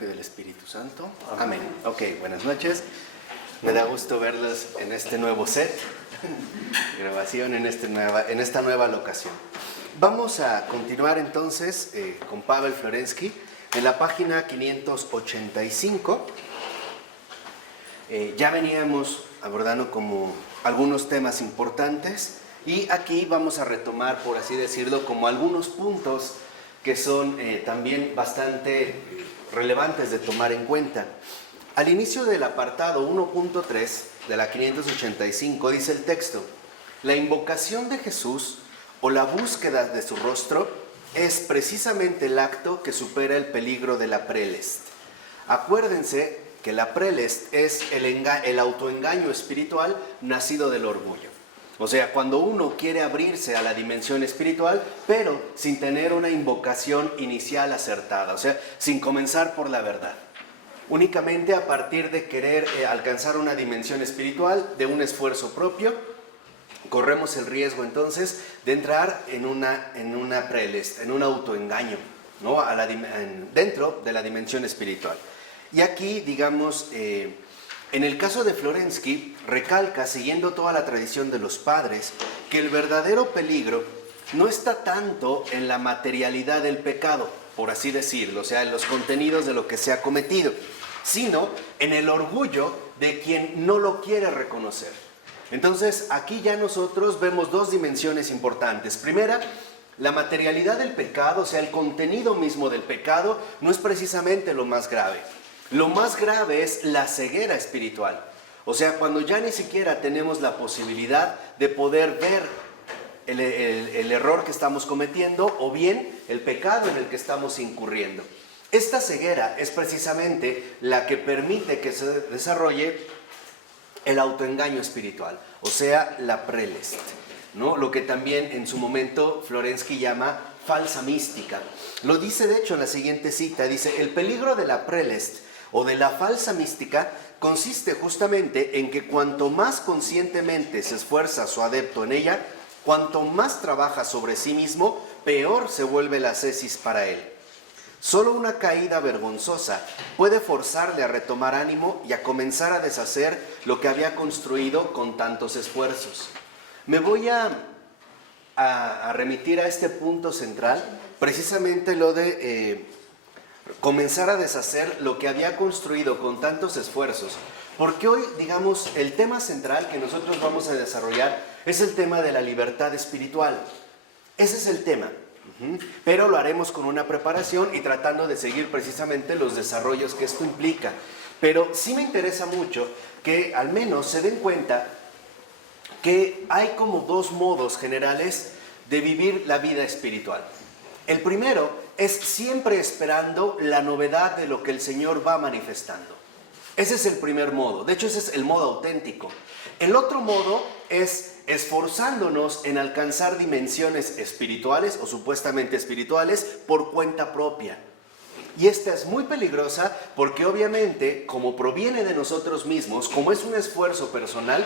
Hijo y del Espíritu Santo. Amén. Ok, buenas noches. Me da gusto verlos en este nuevo set, grabación en esta nueva locación. Vamos a continuar entonces con Pavel Florensky en la página 585. Ya veníamos abordando como algunos temas importantes y aquí vamos a retomar, por así decirlo, como algunos puntos que son también bastante relevantes de tomar en cuenta. Al inicio del apartado 1.3 de la 585 dice el texto: la invocación de Jesús o la búsqueda de su rostro es precisamente el acto que supera el peligro de la prelest. Acuérdense que la prelest es el autoengaño espiritual nacido del orgullo. O sea, cuando uno quiere abrirse a la dimensión espiritual, pero sin tener una invocación inicial acertada, o sea, sin comenzar por la verdad. Únicamente a partir de querer alcanzar una dimensión espiritual, de un esfuerzo propio, corremos el riesgo entonces de entrar en una prelest, en un autoengaño, ¿no? Dentro de la dimensión espiritual. Y aquí, digamos, en el caso de Florensky, recalca, siguiendo toda la tradición de los padres, que el verdadero peligro no está tanto en la materialidad del pecado, por así decirlo, o sea, en los contenidos de lo que se ha cometido, sino en el orgullo de quien no lo quiere reconocer. Entonces, aquí ya nosotros vemos dos dimensiones importantes. Primera, la materialidad del pecado, o sea, el contenido mismo del pecado, no es precisamente lo más grave. Lo más grave es la ceguera espiritual. O sea, cuando ya ni siquiera tenemos la posibilidad de poder ver el error que estamos cometiendo o bien el pecado en el que estamos incurriendo. Esta ceguera es precisamente la que permite que se desarrolle el autoengaño espiritual, o sea, la prelest, ¿no? Lo que también en su momento Florensky llama falsa mística. Lo dice de hecho en la siguiente cita, dice: el peligro de la prelest o de la falsa mística consiste justamente en que cuanto más conscientemente se esfuerza su adepto en ella, cuanto más trabaja sobre sí mismo, peor se vuelve la ascesis para él. Solo una caída vergonzosa puede forzarle a retomar ánimo y a comenzar a deshacer lo que había construido con tantos esfuerzos. Me voy a remitir a este punto central, precisamente lo de comenzar a deshacer lo que había construido con tantos esfuerzos, porque hoy, digamos, el tema central que nosotros vamos a desarrollar es el tema de la libertad espiritual. Ese es el tema, pero lo haremos con una preparación y tratando de seguir precisamente los desarrollos que esto implica. Pero sí me interesa mucho que al menos se den cuenta que hay como dos modos generales de vivir la vida espiritual. El primero es siempre esperando la novedad de lo que el Señor va manifestando. Ese es el primer modo, de hecho ese es el modo auténtico. El otro modo es esforzándonos en alcanzar dimensiones espirituales o supuestamente espirituales por cuenta propia. Y esta es muy peligrosa porque obviamente, como proviene de nosotros mismos, como es un esfuerzo personal,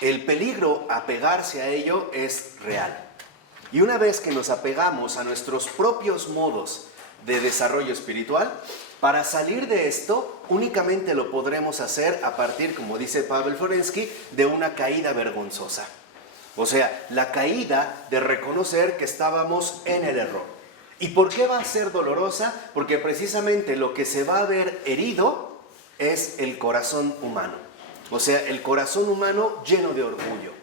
el peligro a apegarse a ello es real. Y una vez que nos apegamos a nuestros propios modos de desarrollo espiritual, para salir de esto únicamente lo podremos hacer a partir, como dice Pavel Florensky, de una caída vergonzosa. O sea, la caída de reconocer que estábamos en el error. ¿Y por qué va a ser dolorosa? Porque precisamente lo que se va a ver herido es el corazón humano. O sea, el corazón humano lleno de orgullo.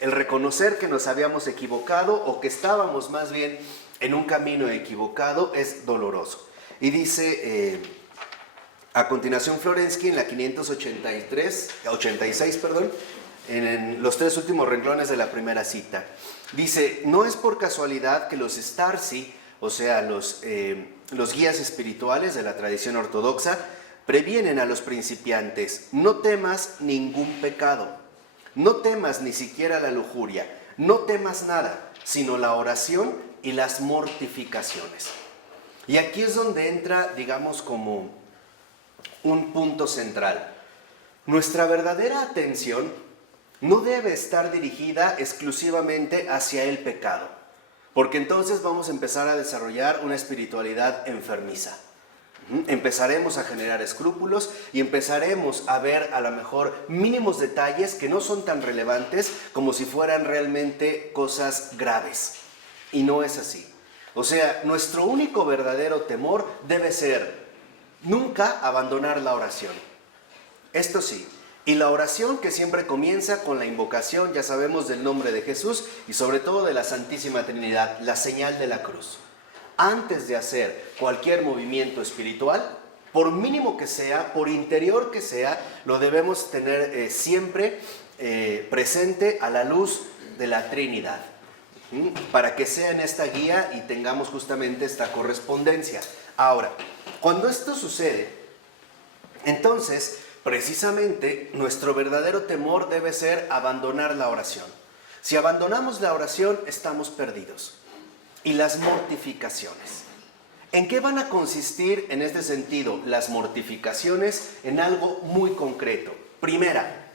El reconocer que nos habíamos equivocado o que estábamos más bien en un camino equivocado es doloroso. Y dice a continuación Florensky en la 586, en los tres últimos renglones de la primera cita. Dice: no es por casualidad que los starsi, o sea, los guías espirituales de la tradición ortodoxa, previenen a los principiantes: no temas ningún pecado, no temas ni siquiera la lujuria, no temas nada, sino la oración y las mortificaciones. Y aquí es donde entra, digamos, como un punto central. Nuestra verdadera atención no debe estar dirigida exclusivamente hacia el pecado, porque entonces vamos a empezar a desarrollar una espiritualidad enfermiza. Empezaremos a generar escrúpulos y empezaremos a ver a lo mejor mínimos detalles que no son tan relevantes como si fueran realmente cosas graves. Y no es así. O sea, nuestro único verdadero temor debe ser nunca abandonar la oración. Esto sí, y la oración que siempre comienza con la invocación, ya sabemos, del nombre de Jesús y sobre todo de la Santísima Trinidad, la señal de la cruz. Antes de hacer cualquier movimiento espiritual, por mínimo que sea, por interior que sea, lo debemos tener siempre presente a la luz de la Trinidad, para que sea en esta guía y tengamos justamente esta correspondencia. Ahora, cuando esto sucede, entonces, precisamente, nuestro verdadero temor debe ser abandonar la oración. Si abandonamos la oración, estamos perdidos. Y las mortificaciones. ¿En qué van a consistir en este sentido las mortificaciones? En algo muy concreto. Primera,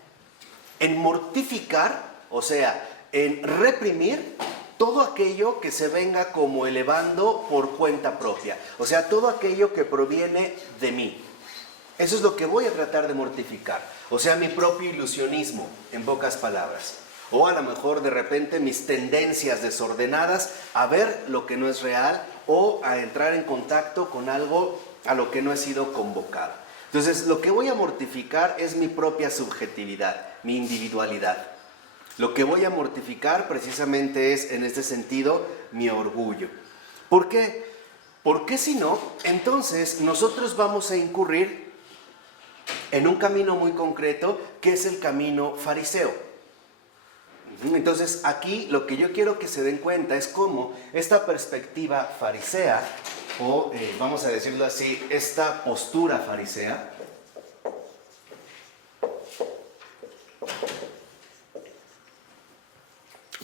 en mortificar, o sea, en reprimir todo aquello que se venga como elevando por cuenta propia. O sea, todo aquello que proviene de mí. Eso es lo que voy a tratar de mortificar. O sea, mi propio ilusionismo, en pocas palabras. O a lo mejor de repente mis tendencias desordenadas a ver lo que no es real o a entrar en contacto con algo a lo que no he sido convocado. Entonces, lo que voy a mortificar es mi propia subjetividad, mi individualidad. Lo que voy a mortificar precisamente es, en este sentido, mi orgullo. ¿Por qué? Porque si no, entonces nosotros vamos a incurrir en un camino muy concreto que es el camino fariseo. Entonces aquí lo que yo quiero que se den cuenta es cómo esta perspectiva farisea, o vamos a decirlo así, esta postura farisea,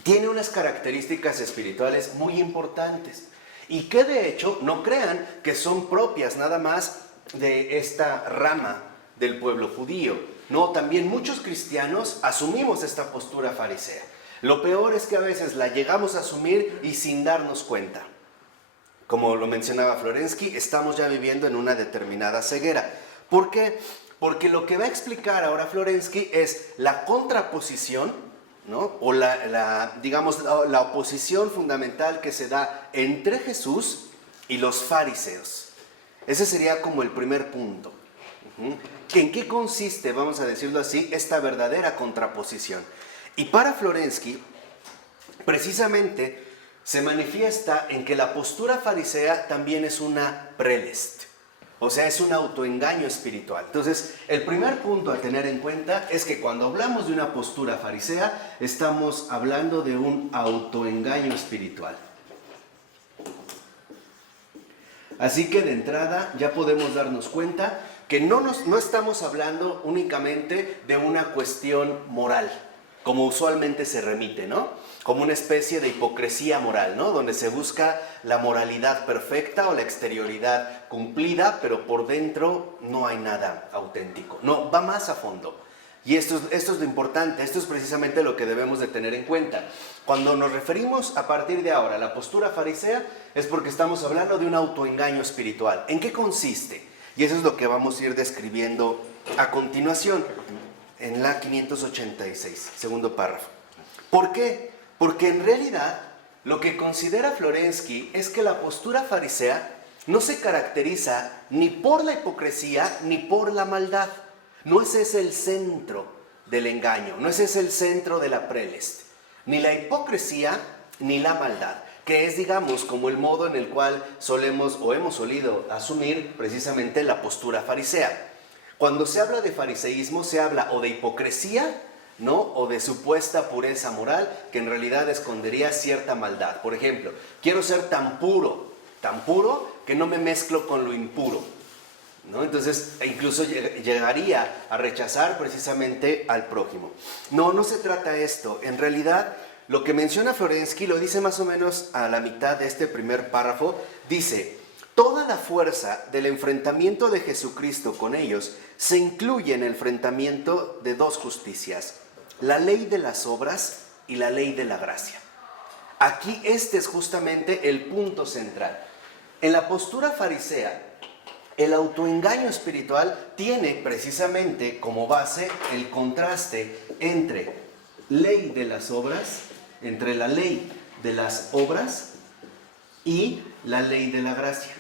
tiene unas características espirituales muy importantes y que de hecho no crean que son propias nada más de esta rama del pueblo judío. No, también muchos cristianos asumimos esta postura farisea. Lo peor es que a veces la llegamos a asumir y sin darnos cuenta. Como lo mencionaba Florensky, estamos ya viviendo en una determinada ceguera. ¿Por qué? Porque lo que va a explicar ahora Florensky es la contraposición, ¿no? O digamos, la oposición fundamental que se da entre Jesús y los fariseos. Ese sería como el primer punto. ¿En qué consiste, vamos a decirlo así, esta verdadera contraposición? Y para Florensky, precisamente, se manifiesta en que la postura farisea también es una prelest, o sea, es un autoengaño espiritual. Entonces, el primer punto a tener en cuenta es que cuando hablamos de una postura farisea, estamos hablando de un autoengaño espiritual. Así que de entrada ya podemos darnos cuenta que no estamos hablando únicamente de una cuestión moral, como usualmente se remite, ¿no? Como una especie de hipocresía moral, ¿no? Donde se busca la moralidad perfecta o la exterioridad cumplida, pero por dentro no hay nada auténtico. No, va más a fondo. Y esto es lo importante, esto es precisamente lo que debemos de tener en cuenta. Cuando nos referimos a partir de ahora a la postura farisea, es porque estamos hablando de un autoengaño espiritual. ¿En qué consiste? Y eso es lo que vamos a ir describiendo a continuación, en la 586, segundo párrafo. ¿Por qué? Porque en realidad lo que considera Florensky es que la postura farisea no se caracteriza ni por la hipocresía ni por la maldad. No ese es el centro del engaño, no ese es el centro de la prelest. Ni la hipocresía ni la maldad, que es, digamos, como el modo en el cual solemos o hemos solido asumir precisamente la postura farisea. Cuando se habla de fariseísmo se habla o de hipocresía, ¿no? O de supuesta pureza moral que en realidad escondería cierta maldad. Por ejemplo, quiero ser tan puro que no me mezclo con lo impuro, ¿no? Entonces incluso llegaría a rechazar precisamente al prójimo. No se trata esto. En realidad lo que menciona Florensky lo dice más o menos a la mitad de este primer párrafo. Dice: toda la fuerza del enfrentamiento de Jesucristo con ellos se incluye en el enfrentamiento de dos justicias: la ley de las obras y la ley de la gracia. Aquí este es justamente el punto central. En la postura farisea, El autoengaño espiritual tiene precisamente como base el contraste entre ley de las obras, entre la ley de las obras y la ley de la gracia.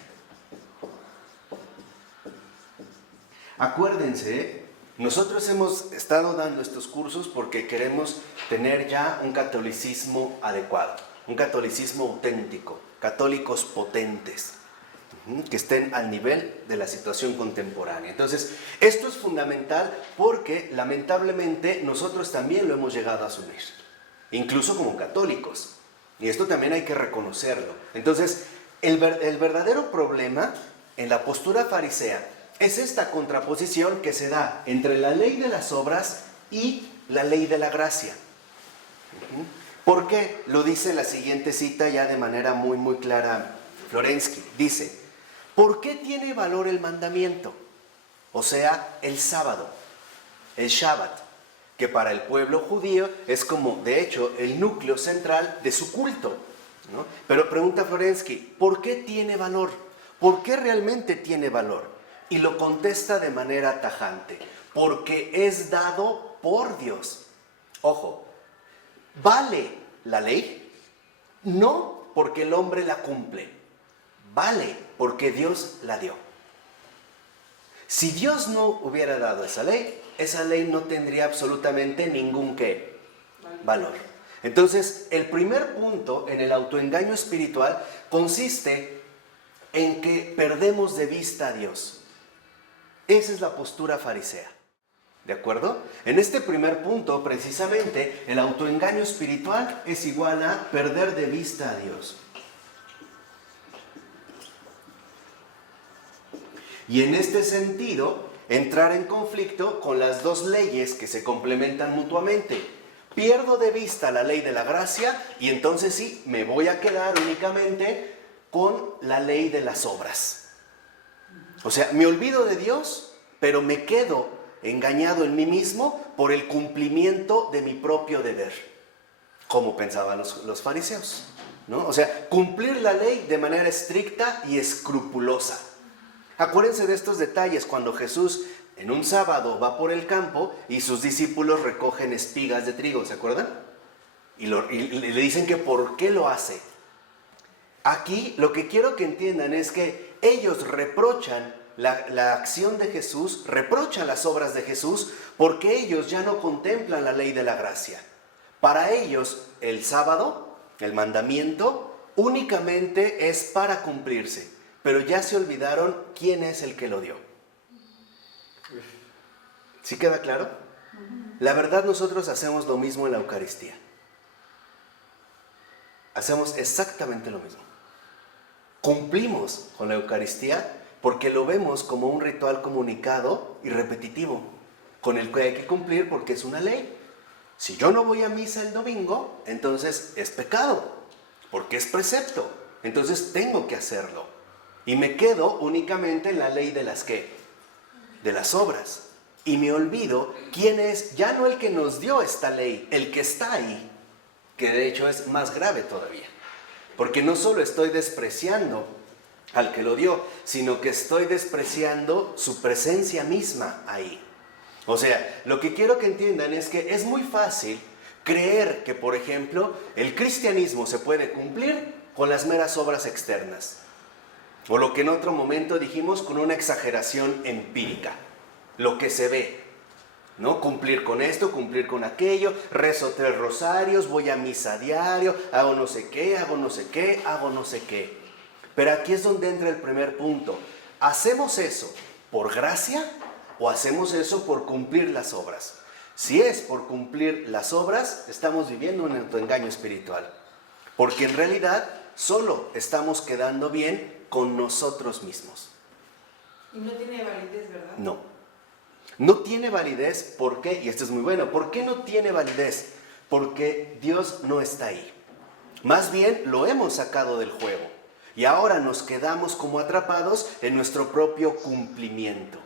Acuérdense, nosotros hemos estado dando estos cursos porque queremos tener ya un catolicismo adecuado, un catolicismo auténtico, católicos potentes, que estén al nivel de la situación contemporánea. Entonces, esto es fundamental porque lamentablemente nosotros también lo hemos llegado a asumir, incluso como católicos, y esto también hay que reconocerlo. Entonces, el verdadero problema en la postura farisea es esta contraposición que se da entre la ley de las obras y la ley de la gracia. ¿Por qué? Lo dice la siguiente cita ya de manera muy, muy clara Florensky. Dice, ¿por qué tiene valor el mandamiento? O sea, el sábado, el Shabbat, que para el pueblo judío es como, de hecho, el núcleo central de su culto, ¿no? Pero pregunta Florensky, ¿por qué tiene valor? ¿Por qué realmente tiene valor? Y lo contesta de manera tajante, porque es dado por Dios. Ojo, ¿vale la ley? No porque el hombre la cumple, vale porque Dios la dio. Si Dios no hubiera dado esa ley no tendría absolutamente ningún ¿qué? Valor. Entonces, el primer punto en el autoengaño espiritual consiste en que perdemos de vista a Dios. Esa es la postura farisea. ¿De acuerdo? En este primer punto, precisamente, el autoengaño espiritual es igual a perder de vista a Dios. Y en este sentido, entrar en conflicto con las dos leyes que se complementan mutuamente. Pierdo de vista la ley de la gracia y entonces sí, me voy a quedar únicamente con la ley de las obras. O sea, me olvido de Dios, pero me quedo engañado en mí mismo por el cumplimiento de mi propio deber, como pensaban los fariseos, ¿no? O sea, cumplir la ley de manera estricta y escrupulosa. Acuérdense de estos detalles cuando Jesús en un sábado va por el campo y sus discípulos recogen espigas de trigo, ¿se acuerdan? Y le dicen que por qué lo hace. Aquí lo que quiero que entiendan es que ellos reprochan la acción de Jesús, reprochan las obras de Jesús porque ellos ya no contemplan la ley de la gracia. Para ellos el sábado, el mandamiento, únicamente es para cumplirse, pero ya se olvidaron quién es el que lo dio. ¿Sí queda claro? La verdad, nosotros hacemos lo mismo en la Eucaristía. Hacemos exactamente lo mismo. Cumplimos con la Eucaristía porque lo vemos como un ritual comunicado y repetitivo, con el que hay que cumplir porque es una ley. Si yo no voy a misa el domingo, entonces es pecado, porque es precepto. Entonces tengo que hacerlo. Y me quedo únicamente en la ley de las ¿qué? De las obras. Y me olvido quién es, ya no el que nos dio esta ley, el que está ahí, que de hecho es más grave todavía. Porque no solo estoy despreciando al que lo dio, sino que estoy despreciando su presencia misma ahí. O sea, lo que quiero que entiendan es que es muy fácil creer que, por ejemplo, el cristianismo se puede cumplir con las meras obras externas. O lo que en otro momento dijimos con una exageración empírica. Lo que se ve, ¿no? Cumplir con esto, cumplir con aquello, rezo 3 rosarios, voy a misa diario, hago no sé qué, hago no sé qué, hago no sé qué. Pero aquí es donde entra el primer punto. ¿Hacemos eso por gracia o hacemos eso por cumplir las obras? Si es por cumplir las obras, estamos viviendo un autoengaño espiritual. Porque en realidad solo estamos quedando bien con nosotros mismos. Y no tiene validez, ¿verdad? No. No tiene validez, ¿por qué? Y esto es muy bueno. ¿Por qué no tiene validez? Porque Dios no está ahí. Más bien lo hemos sacado del juego. Y ahora nos quedamos como atrapados en nuestro propio cumplimiento.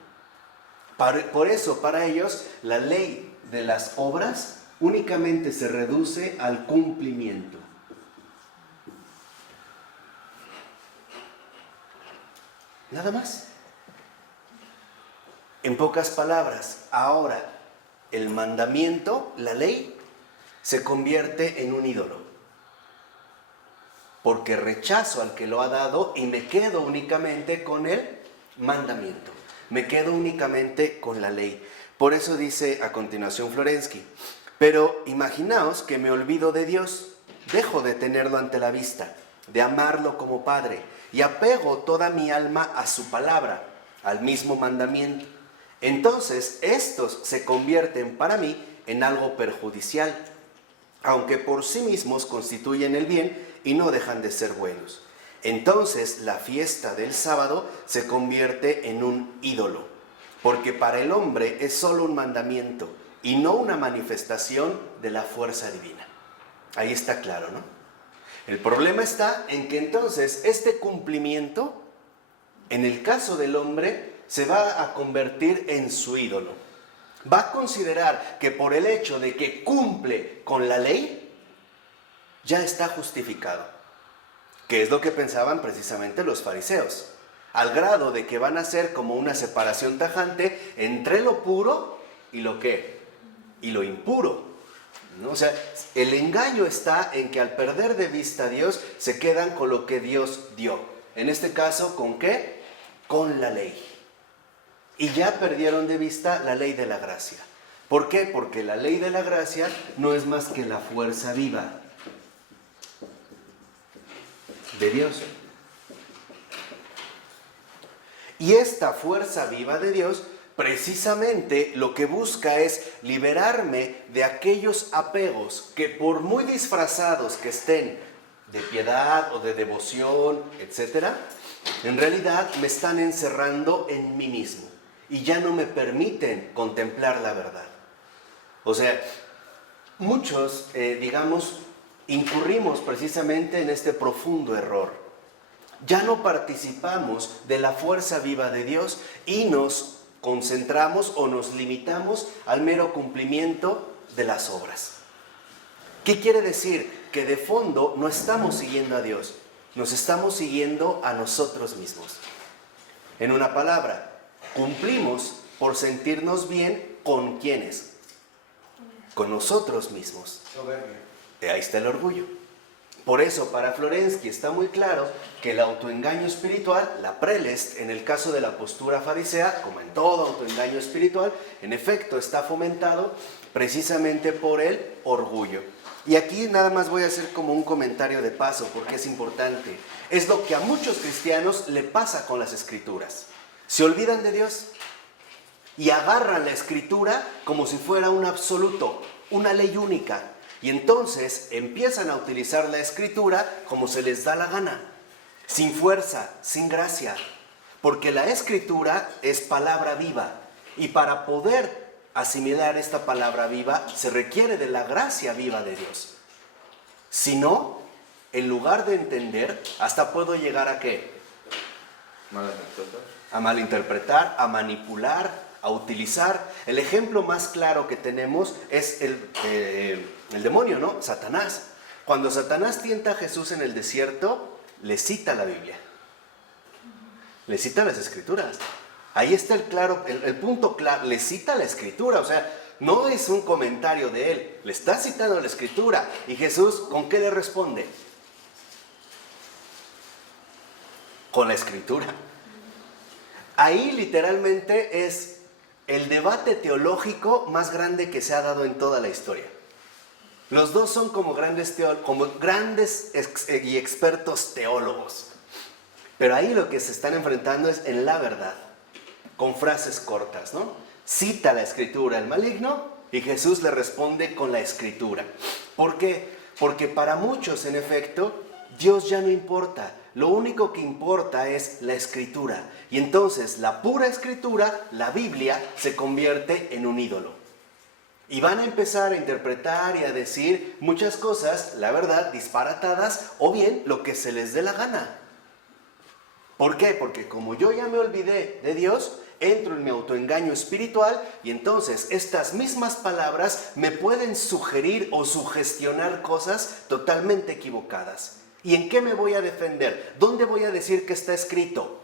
Por eso, para ellos, la ley de las obras únicamente se reduce al cumplimiento. Nada más. En pocas palabras, ahora el mandamiento, la ley, se convierte en un ídolo. Porque rechazo al que lo ha dado y me quedo únicamente con el mandamiento. Me quedo únicamente con la ley. Por eso dice a continuación Florensky: pero imaginaos que me olvido de Dios, dejo de tenerlo ante la vista, de amarlo como Padre, y apego toda mi alma a su palabra, al mismo mandamiento. Entonces estos se convierten para mí en algo perjudicial, aunque por sí mismos constituyen el bien y no dejan de ser buenos. Entonces la fiesta del sábado se convierte en un ídolo, porque para el hombre es solo un mandamiento y no una manifestación de la fuerza divina. Ahí está claro, ¿no? El problema está en que entonces este cumplimiento, en el caso del hombre, se va a convertir en su ídolo. Va a considerar que por el hecho de que cumple con la ley, ya está justificado. Que es lo que pensaban precisamente los fariseos, al grado de que van a hacer como una separación tajante entre lo puro y lo ¿qué? Y lo impuro, ¿no? O sea, el engaño está en que al perder de vista a Dios, se quedan con lo que Dios dio. En este caso, ¿con qué? Con la ley. Y ya perdieron de vista la ley de la gracia. ¿Por qué? Porque la ley de la gracia no es más que la fuerza viva de Dios. Y esta fuerza viva de Dios precisamente lo que busca es liberarme de aquellos apegos que, por muy disfrazados que estén de piedad o de devoción, etc., en realidad me están encerrando en mí mismo y ya no me permiten contemplar la verdad. O sea, muchos, incurrimos precisamente en este profundo error. Ya no participamos de la fuerza viva de Dios y nos concentramos o nos limitamos al mero cumplimiento de las obras. ¿Qué quiere decir? Que de fondo no estamos siguiendo a Dios, nos estamos siguiendo a nosotros mismos. En una palabra, cumplimos por sentirnos bien ¿con quiénes? Con nosotros mismos. Ahí está el orgullo. Por eso, para Florensky está muy claro que el autoengaño espiritual, la prelest, en el caso de la postura farisea, como en todo autoengaño espiritual, en efecto está fomentado precisamente por el orgullo. Y aquí nada más voy a hacer como un comentario de paso, porque es importante. Es lo que a muchos cristianos le pasa con las escrituras. Se olvidan de Dios y agarran la escritura como si fuera un absoluto, una ley única. Y entonces empiezan a utilizar la escritura como se les da la gana, sin fuerza, sin gracia, porque la escritura es palabra viva y para poder asimilar esta palabra viva se requiere de la gracia viva de Dios. Si no, en lugar de entender, hasta puedo llegar a ¿qué? A malinterpretar, a manipular, a utilizar. El ejemplo más claro que tenemos es el demonio, ¿no? Satanás. Cuando Satanás tienta a Jesús en el desierto, le cita la Biblia. Le cita las escrituras. Ahí está el punto claro. Le cita la escritura, o sea, no es un comentario de él. Le está citando la escritura. Y Jesús, ¿con qué le responde? Con la escritura. Ahí literalmente es el debate teológico más grande que se ha dado en toda la historia. Los dos son como grandes y expertos teólogos. Pero ahí lo que se están enfrentando es en la verdad, con frases cortas, ¿no? Cita la escritura el maligno y Jesús le responde con la escritura. ¿Por qué? Porque para muchos, en efecto, Dios ya no importa. Lo único que importa es la escritura. Y entonces la pura escritura, la Biblia, se convierte en un ídolo. Y van a empezar a interpretar y a decir muchas cosas, la verdad, disparatadas, o bien lo que se les dé la gana. ¿Por qué? Porque como yo ya me olvidé de Dios, entro en mi autoengaño espiritual y entonces estas mismas palabras me pueden sugerir o sugestionar cosas totalmente equivocadas. ¿Y en qué me voy a defender? ¿Dónde voy a decir que está escrito?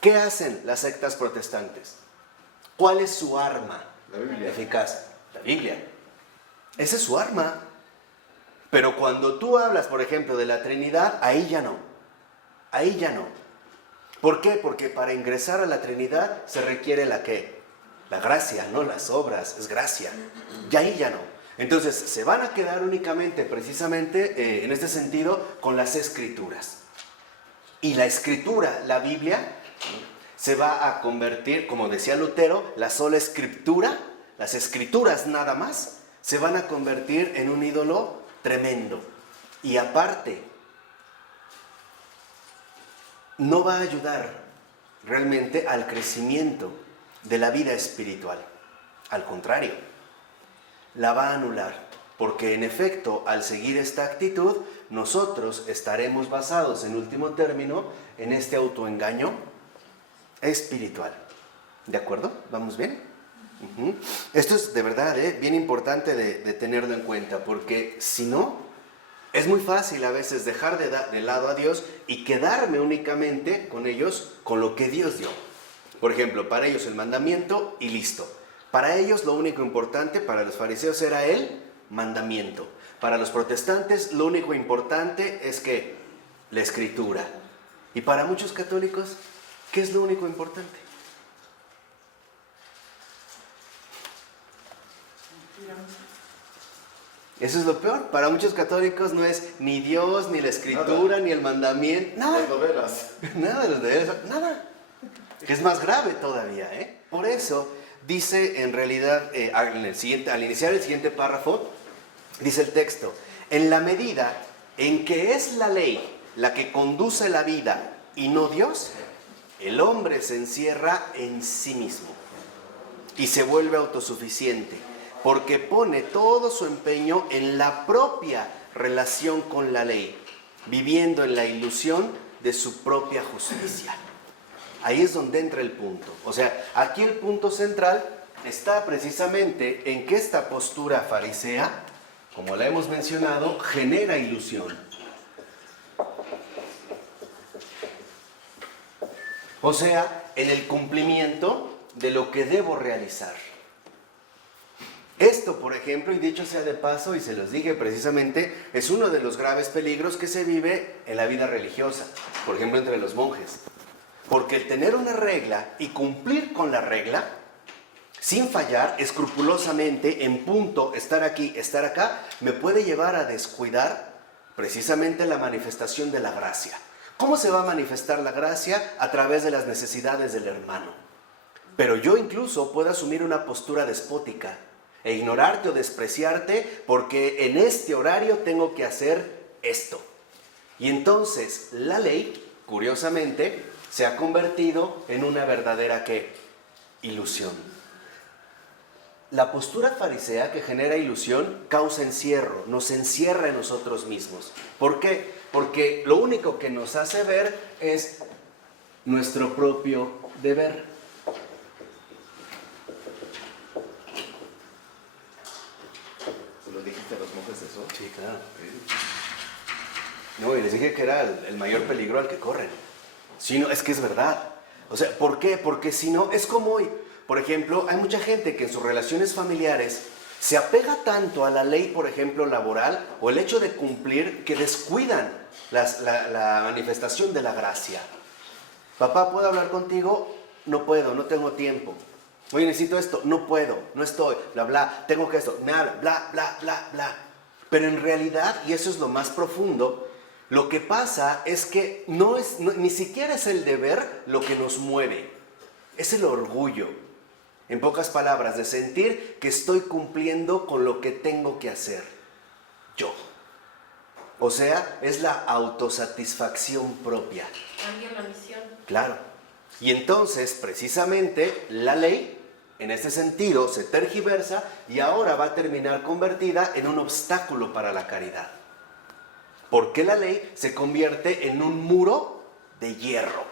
¿Qué hacen las sectas protestantes? ¿Cuál es su arma La Biblia. eficaz? La Biblia. Esa es su arma. Pero cuando tú hablas, por ejemplo, de la Trinidad, ahí ya no. Ahí ya no. ¿Por qué? Porque para ingresar a la Trinidad se requiere la ¿qué? La gracia, no las obras, es gracia. Y ahí ya no. Entonces, se van a quedar únicamente, precisamente, en este sentido, con las Escrituras. Y la Escritura, la Biblia, se va a convertir, como decía Lutero, la sola Escritura, las Escrituras nada más, se van a convertir en un ídolo tremendo. Y aparte, no va a ayudar realmente al crecimiento de la vida espiritual. Al contrario, la va a anular, porque en efecto, al seguir esta actitud, nosotros estaremos basados en último término en este autoengaño espiritual. ¿De acuerdo? ¿Vamos bien? Esto es de verdad bien importante de tenerlo en cuenta, porque si no, es muy fácil a veces dejar de lado a Dios y quedarme únicamente con ellos, con lo que Dios dio. Por ejemplo, para ellos el mandamiento y listo. Para ellos lo único importante, para los fariseos, era el mandamiento. Para los protestantes lo único importante es que la Escritura. Y para muchos católicos, ¿qué es lo único importante? Eso es lo peor. Para muchos católicos no es ni Dios, ni la Escritura, ni el mandamiento. Nada. Las novelas. Nada de los deberes. Nada. Que es más grave todavía, ¿eh? Por eso dice en realidad, al iniciar el siguiente párrafo, dice el texto: en la medida en que es la ley la que conduce la vida y no Dios, el hombre se encierra en sí mismo y se vuelve autosuficiente, porque pone todo su empeño en la propia relación con la ley, viviendo en la ilusión de su propia justicia. Ahí es donde entra el punto. O sea, aquí el punto central está precisamente en que esta postura farisea, como la hemos mencionado, genera ilusión. O sea, en el cumplimiento de lo que debo realizar. Esto, por ejemplo, y dicho sea de paso, y se los dije precisamente, es uno de los graves peligros que se vive en la vida religiosa, por ejemplo, entre los monjes. Porque el tener una regla y cumplir con la regla, sin fallar, escrupulosamente, en punto, estar aquí, estar acá, me puede llevar a descuidar precisamente la manifestación de la gracia. ¿Cómo se va a manifestar la gracia? A través de las necesidades del hermano. Pero yo incluso puedo asumir una postura despótica e ignorarte o despreciarte porque en este horario tengo que hacer esto. Y entonces la ley, curiosamente, se ha convertido en una verdadera ¿qué? Ilusión. La postura farisea que genera ilusión causa encierro, nos encierra en nosotros mismos. ¿Por qué? Porque lo único que nos hace ver es nuestro propio deber. ¿Se lo dijiste a los monjes eso? Sí, claro. No, y les dije que era el mayor peligro al que corren. Si no, es que es verdad. O sea, ¿por qué? Porque si no, es como hoy. Por ejemplo, hay mucha gente que en sus relaciones familiares se apega tanto a la ley, por ejemplo, laboral, o el hecho de cumplir, que descuidan la manifestación de la gracia. Papá, ¿puedo hablar contigo? No puedo, no tengo tiempo. Oye, necesito esto, no puedo, no estoy, bla, bla, tengo que esto, nada, bla, bla, bla, bla. Pero en realidad, y eso es lo más profundo, lo que pasa es que ni siquiera es el deber lo que nos mueve, es el orgullo. En pocas palabras, de sentir que estoy cumpliendo con lo que tengo que hacer yo. O sea, es la autosatisfacción propia. Cambia la misión. Claro. Y entonces, precisamente, la ley, en este sentido, se tergiversa y ahora va a terminar convertida en un obstáculo para la caridad. Porque la ley se convierte en un muro de hierro.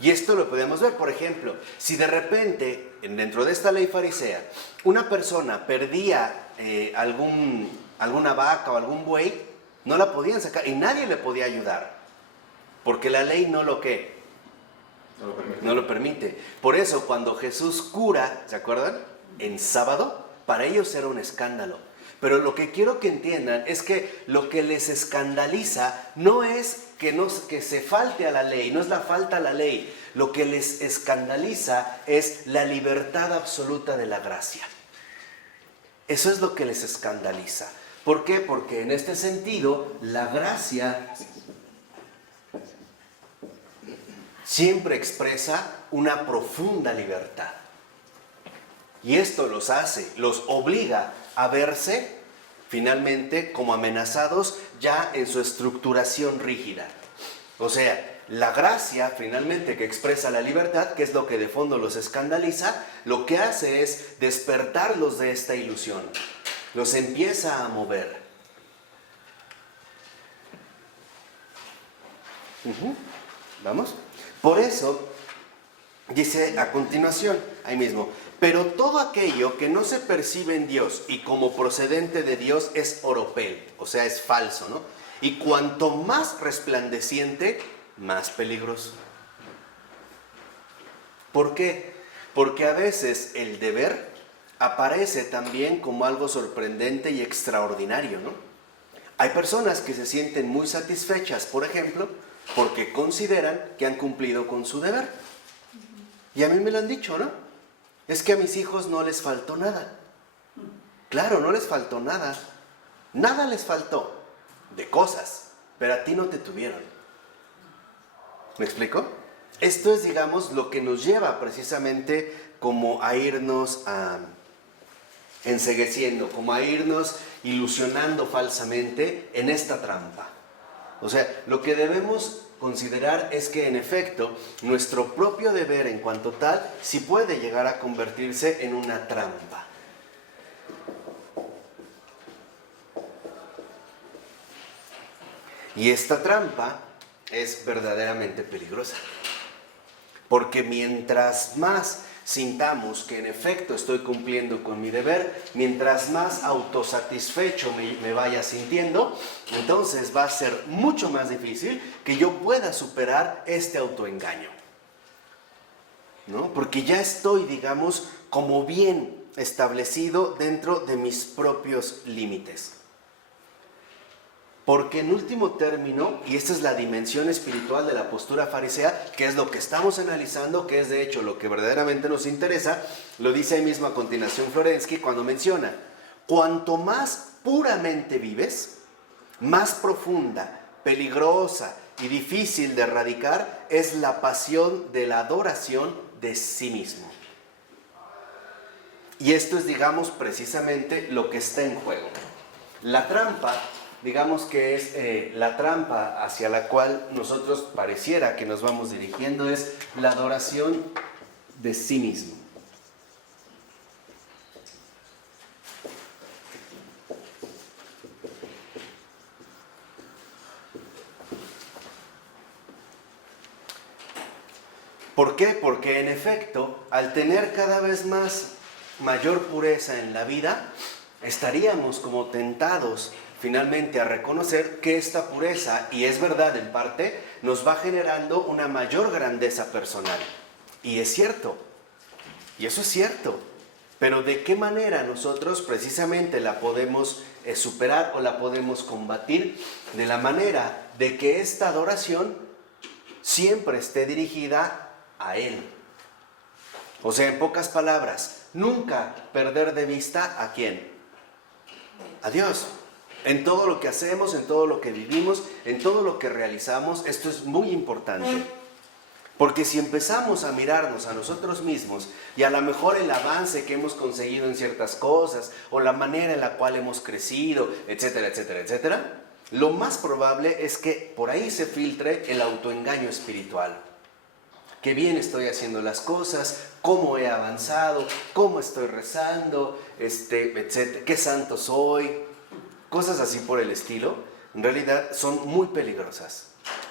Y esto lo podemos ver, por ejemplo, si de repente, dentro de esta ley farisea, una persona perdía alguna vaca o algún buey, no la podían sacar y nadie le podía ayudar. Porque la ley no lo No lo permite. No lo permite. Por eso cuando Jesús cura, ¿se acuerdan? En sábado, para ellos era un escándalo. Pero lo que quiero que entiendan es que lo que les escandaliza no es que se falte a la ley, no es la falta a la ley. Lo que les escandaliza es la libertad absoluta de la gracia. Eso es lo que les escandaliza. ¿Por qué? Porque en este sentido, la gracia siempre expresa una profunda libertad. Y esto los obliga a verse finalmente como amenazados ya en su estructuración rígida. O sea, la gracia finalmente que expresa la libertad, que es lo que de fondo los escandaliza, lo que hace es despertarlos de esta ilusión. Los empieza a mover. ¿Vamos? Por eso, dice a continuación, ahí mismo, pero todo aquello que no se percibe en Dios y como procedente de Dios es oropel, o sea, es falso, ¿no? Y cuanto más resplandeciente, más peligroso. ¿Por qué? Porque a veces el deber aparece también como algo sorprendente y extraordinario, ¿no? Hay personas que se sienten muy satisfechas, por ejemplo, porque consideran que han cumplido con su deber. Y a mí me lo han dicho, ¿no? Es que a mis hijos no les faltó nada. Claro, no les faltó nada. Nada les faltó de cosas, pero a ti no te tuvieron. ¿Me explico? Esto es, digamos, lo que nos lleva precisamente como a irnos encegueciendo, como a irnos ilusionando falsamente en esta trampa. O sea, lo que debemos considerar es que en efecto nuestro propio deber en cuanto tal sí puede llegar a convertirse en una trampa. Y esta trampa es verdaderamente peligrosa. Porque mientras más sintamos que en efecto estoy cumpliendo con mi deber, mientras más autosatisfecho me vaya sintiendo, entonces va a ser mucho más difícil que yo pueda superar este autoengaño, ¿no? Porque ya estoy, digamos, como bien establecido dentro de mis propios límites. Porque en último término, y esta es la dimensión espiritual de la postura farisea, que es lo que estamos analizando, que es de hecho lo que verdaderamente nos interesa, lo dice ahí mismo a continuación Florensky cuando menciona, cuanto más puramente vives, más profunda, peligrosa y difícil de erradicar es la pasión de la adoración de sí mismo. Y esto es, digamos, precisamente lo que está en juego. La trampa, digamos que es la trampa hacia la cual nosotros pareciera que nos vamos dirigiendo, es la adoración de sí mismo. ¿Por qué? Porque en efecto, al tener cada vez mayor pureza en la vida, estaríamos como tentados finalmente a reconocer que esta pureza, y es verdad en parte, nos va generando una mayor grandeza personal. Y es cierto, y eso es cierto, pero ¿de qué manera nosotros precisamente la podemos superar o la podemos combatir? De la manera de que esta adoración siempre esté dirigida a Él. O sea, en pocas palabras, nunca perder de vista ¿a quién? A Dios. En todo lo que hacemos, en todo lo que vivimos, en todo lo que realizamos, esto es muy importante. Porque si empezamos a mirarnos a nosotros mismos y a lo mejor el avance que hemos conseguido en ciertas cosas o la manera en la cual hemos crecido, etcétera, etcétera, etcétera, lo más probable es que por ahí se filtre el autoengaño espiritual. Qué bien estoy haciendo las cosas, cómo he avanzado, cómo estoy rezando, etcétera, qué santo soy. Cosas así por el estilo, en realidad son muy peligrosas.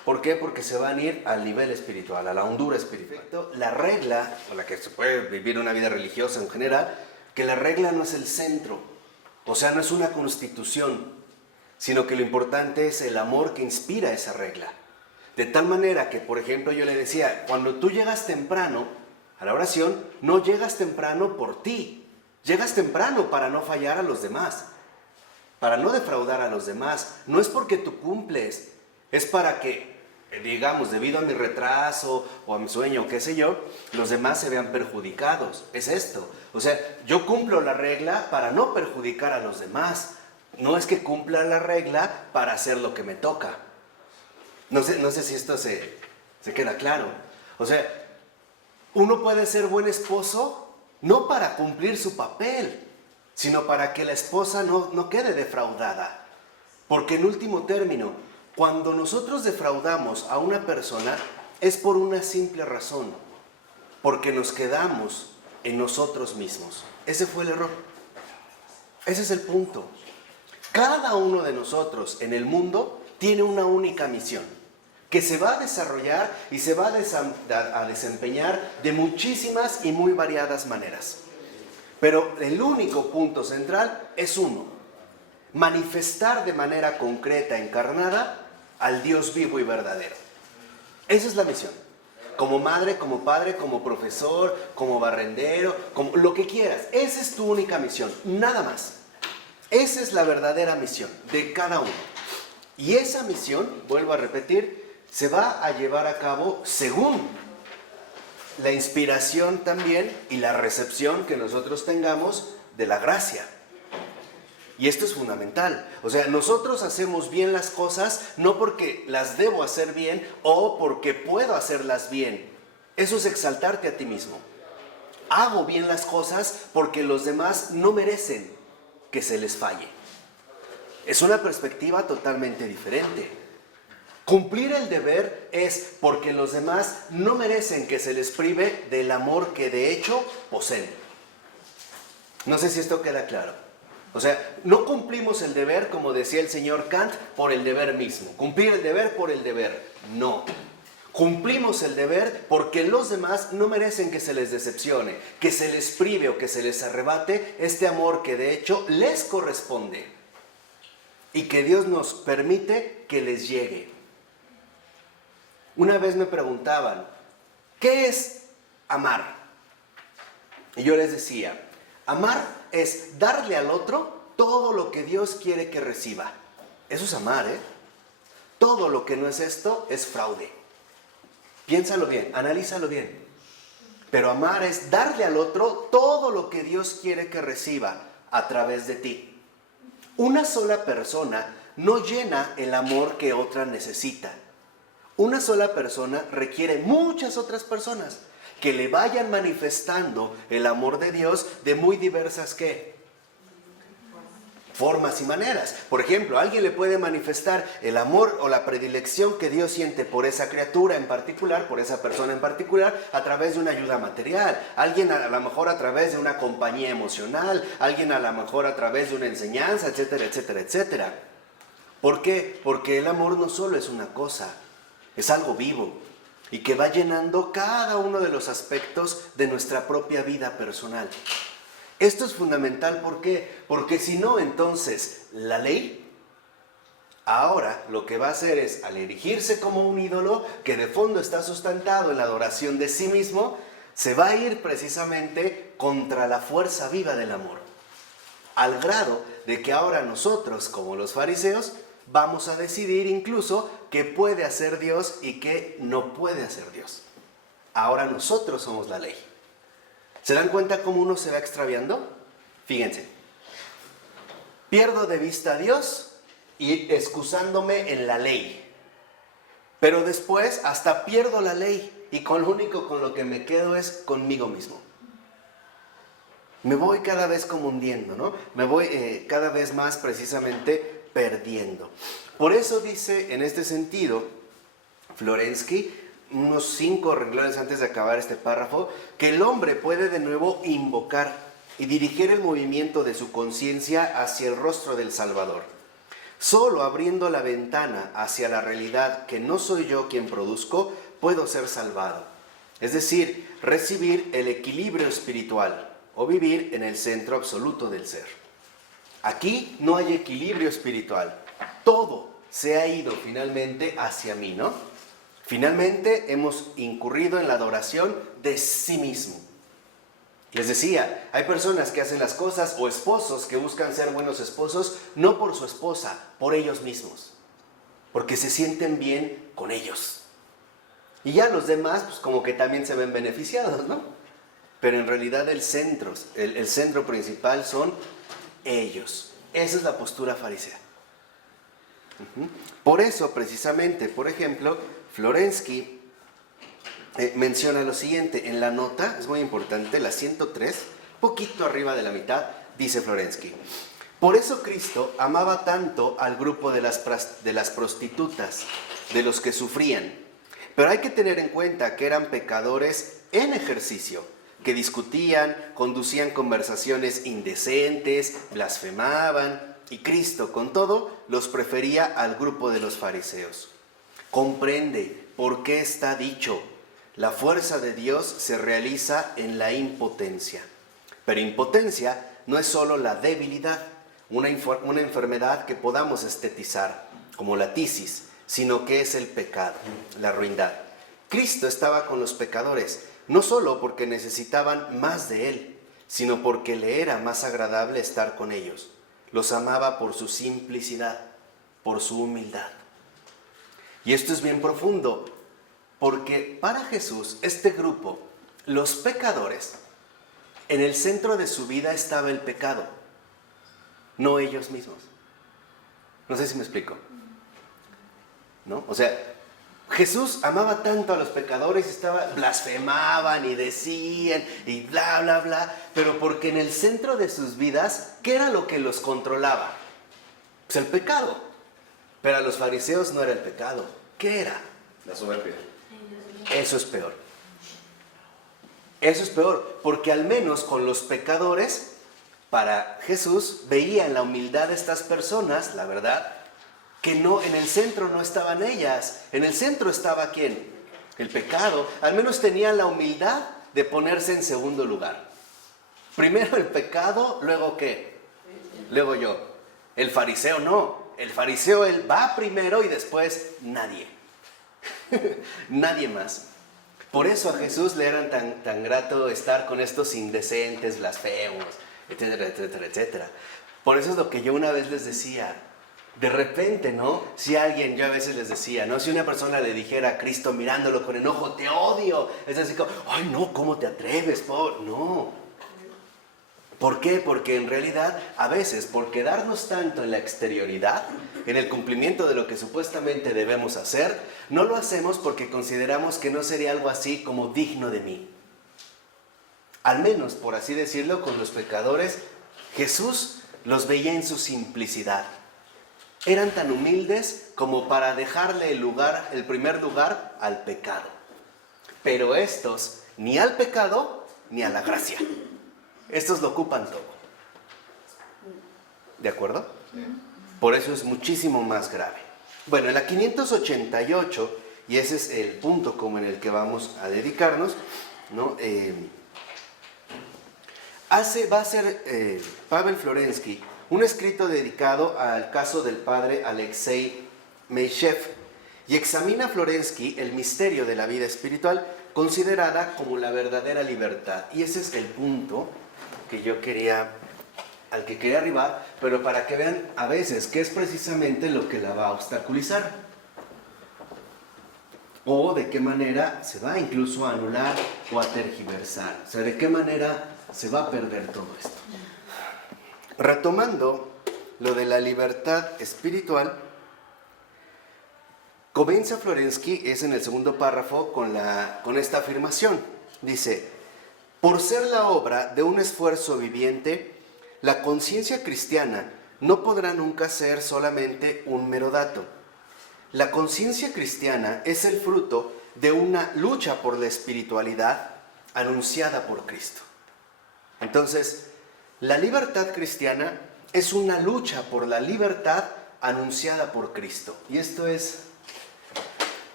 ¿Por qué? Porque se van a ir al nivel espiritual, a la hondura espiritual. La regla, o la que se puede vivir una vida religiosa en general, que la regla no es el centro, o sea, no es una constitución, sino que lo importante es el amor que inspira esa regla. De tal manera que, por ejemplo, yo le decía, cuando tú llegas temprano a la oración, no llegas temprano por ti, llegas temprano para no fallar a los demás, para no defraudar a los demás. No es porque tú cumples, es para que, digamos, debido a mi retraso o a mi sueño, qué sé yo, los demás se vean perjudicados. Es esto. O sea, yo cumplo la regla para no perjudicar a los demás. No es que cumpla la regla para hacer lo que me toca. No sé si esto se queda claro. O sea, uno puede ser buen esposo no para cumplir su papel, sino para que la esposa no quede defraudada. Porque en último término, cuando nosotros defraudamos a una persona, es por una simple razón, porque nos quedamos en nosotros mismos. Ese fue el error. Ese es el punto. Cada uno de nosotros en el mundo tiene una única misión, que se va a desarrollar y se va a desempeñar de muchísimas y muy variadas maneras. Pero el único punto central es uno: manifestar de manera concreta, encarnada, al Dios vivo y verdadero. Esa es la misión. Como madre, como padre, como profesor, como barrendero, como lo que quieras. Esa es tu única misión, nada más. Esa es la verdadera misión de cada uno. Y esa misión, vuelvo a repetir, se va a llevar a cabo según la inspiración también y la recepción que nosotros tengamos de la gracia. Y esto es fundamental. O sea, nosotros hacemos bien las cosas no porque las debo hacer bien o porque puedo hacerlas bien. Eso es exaltarte a ti mismo. Hago bien las cosas porque los demás no merecen que se les falle. Es una perspectiva totalmente diferente. Cumplir el deber es porque los demás no merecen que se les prive del amor que de hecho poseen. No sé si esto queda claro. O sea, no cumplimos el deber, como decía el señor Kant, por el deber mismo. Cumplir el deber por el deber. No. Cumplimos el deber porque los demás no merecen que se les decepcione, que se les prive o que se les arrebate este amor que de hecho les corresponde y que Dios nos permite que les llegue. Una vez me preguntaban, ¿qué es amar? Y yo les decía, amar es darle al otro todo lo que Dios quiere que reciba. Eso es amar, ¿eh? Todo lo que no es esto es fraude. Piénsalo bien, analízalo bien. Pero amar es darle al otro todo lo que Dios quiere que reciba a través de ti. Una sola persona no llena el amor que otra necesita. Una sola persona requiere muchas otras personas que le vayan manifestando el amor de Dios de muy diversas formas y maneras. Por ejemplo, alguien le puede manifestar el amor o la predilección que Dios siente por esa criatura en particular, por esa persona en particular, a través de una ayuda material. Alguien a lo mejor a través de una compañía emocional, alguien a lo mejor a través de una enseñanza, etcétera, etcétera, etcétera. ¿Por qué? Porque el amor no solo es una cosa, es algo vivo y que va llenando cada uno de los aspectos de nuestra propia vida personal. Esto es fundamental, ¿por qué? Porque si no, entonces, la ley ahora lo que va a hacer es, al erigirse como un ídolo que de fondo está sustentado en la adoración de sí mismo, se va a ir precisamente contra la fuerza viva del amor. Al grado de que ahora nosotros, como los fariseos, vamos a decidir incluso qué puede hacer Dios y qué no puede hacer Dios. Ahora nosotros somos la ley. ¿Se dan cuenta cómo uno se va extraviando? Fíjense. Pierdo de vista a Dios y excusándome en la ley. Pero después hasta pierdo la ley y con lo único con lo que me quedo es conmigo mismo. Me voy cada vez como hundiendo, ¿no? Me voy cada vez más precisamente perdiendo. Por eso dice en este sentido Florensky, unos 5 renglones antes de acabar este párrafo, que el hombre puede de nuevo invocar y dirigir el movimiento de su conciencia hacia el rostro del Salvador. Solo abriendo la ventana hacia la realidad que no soy yo quien produzco, puedo ser salvado. Es decir, recibir el equilibrio espiritual o vivir en el centro absoluto del ser. Aquí no hay equilibrio espiritual. Todo se ha ido finalmente hacia mí, ¿no? Finalmente hemos incurrido en la adoración de sí mismo. Les decía, hay personas que hacen las cosas o esposos que buscan ser buenos esposos no por su esposa, por ellos mismos, porque se sienten bien con ellos. Y ya los demás pues como que también se ven beneficiados, ¿no? Pero en realidad el centro principal son ellos. Esa es la postura farisea. Por eso, precisamente, por ejemplo, Florensky menciona lo siguiente. En la nota, es muy importante, la 103, poquito arriba de la mitad, dice Florensky: por eso Cristo amaba tanto al grupo de las prostitutas, de los que sufrían. Pero hay que tener en cuenta que eran pecadores en ejercicio, que discutían, conducían conversaciones indecentes, blasfemaban, y Cristo, con todo, los prefería al grupo de los fariseos. Comprende por qué está dicho: la fuerza de Dios se realiza en la impotencia. Pero impotencia no es solo la debilidad, una enfermedad que podamos estetizar, como la tisis, sino que es el pecado, la ruindad. Cristo estaba con los pecadores, no solo porque necesitaban más de Él, sino porque le era más agradable estar con ellos. Los amaba por su simplicidad, por su humildad. Y esto es bien profundo, porque para Jesús, este grupo, los pecadores, en el centro de su vida estaba el pecado, no ellos mismos. No sé si me explico, ¿no? O sea, Jesús amaba tanto a los pecadores, blasfemaban y decían y bla, bla, bla, pero porque en el centro de sus vidas, ¿qué era lo que los controlaba? Pues el pecado. Pero a los fariseos no era el pecado. ¿Qué era? La soberbia. Eso es peor. Eso es peor, porque al menos con los pecadores, para Jesús, veía en la humildad de estas personas, la verdad, que no, en el centro no estaban ellas. En el centro estaba ¿quién? El pecado. Al menos tenían la humildad de ponerse en segundo lugar. Primero el pecado, luego ¿qué? Luego yo. El fariseo no. El fariseo, él va primero y después nadie. Nadie más. Por eso a Jesús le era tan grato estar con estos indecentes, blasfemos, etcétera, etcétera, etcétera. Por eso es lo que yo una vez les decía. De repente, ¿no? Si alguien, yo a veces les decía, ¿no? Si una persona le dijera a Cristo mirándolo con enojo: te odio. Es así como: ay, no, ¿cómo te atreves? No. ¿Por qué? Porque en realidad, a veces, por quedarnos tanto en la exterioridad, en el cumplimiento de lo que supuestamente debemos hacer, no lo hacemos porque consideramos que no sería algo así como digno de mí. Al menos, por así decirlo, con los pecadores, Jesús los veía en su simplicidad. Eran tan humildes como para dejarle el primer lugar al pecado. Pero estos, ni al pecado, ni a la gracia. Estos lo ocupan todo. ¿De acuerdo? Por eso es muchísimo más grave. Bueno, en la 588, y ese es el punto como en el que vamos a dedicarnos, ¿no? Va a ser Pavel Florensky un escrito dedicado al caso del padre Alexei Meishev, y examina Florensky el misterio de la vida espiritual considerada como la verdadera libertad. Y ese es el punto que al que quería arribar, pero para que vean a veces qué es precisamente lo que la va a obstaculizar. O de qué manera se va incluso a anular o a tergiversar. O sea, de qué manera se va a perder todo esto. Retomando lo de la libertad espiritual, comienza Florensky, es en el segundo párrafo, con esta afirmación. Dice: por ser la obra de un esfuerzo viviente, la conciencia cristiana no podrá nunca ser solamente un mero dato. La conciencia cristiana es el fruto de una lucha por la espiritualidad anunciada por Cristo. Entonces, la libertad cristiana es una lucha por la libertad anunciada por Cristo. Y esto es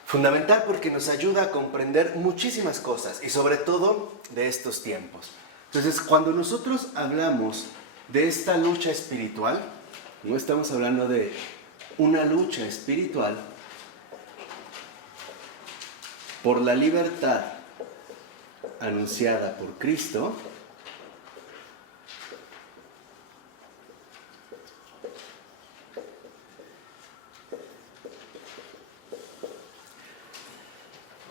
fundamental porque nos ayuda a comprender muchísimas cosas y sobre todo de estos tiempos. Entonces, cuando nosotros hablamos de esta lucha espiritual, no estamos hablando de una lucha espiritual por la libertad anunciada por Cristo,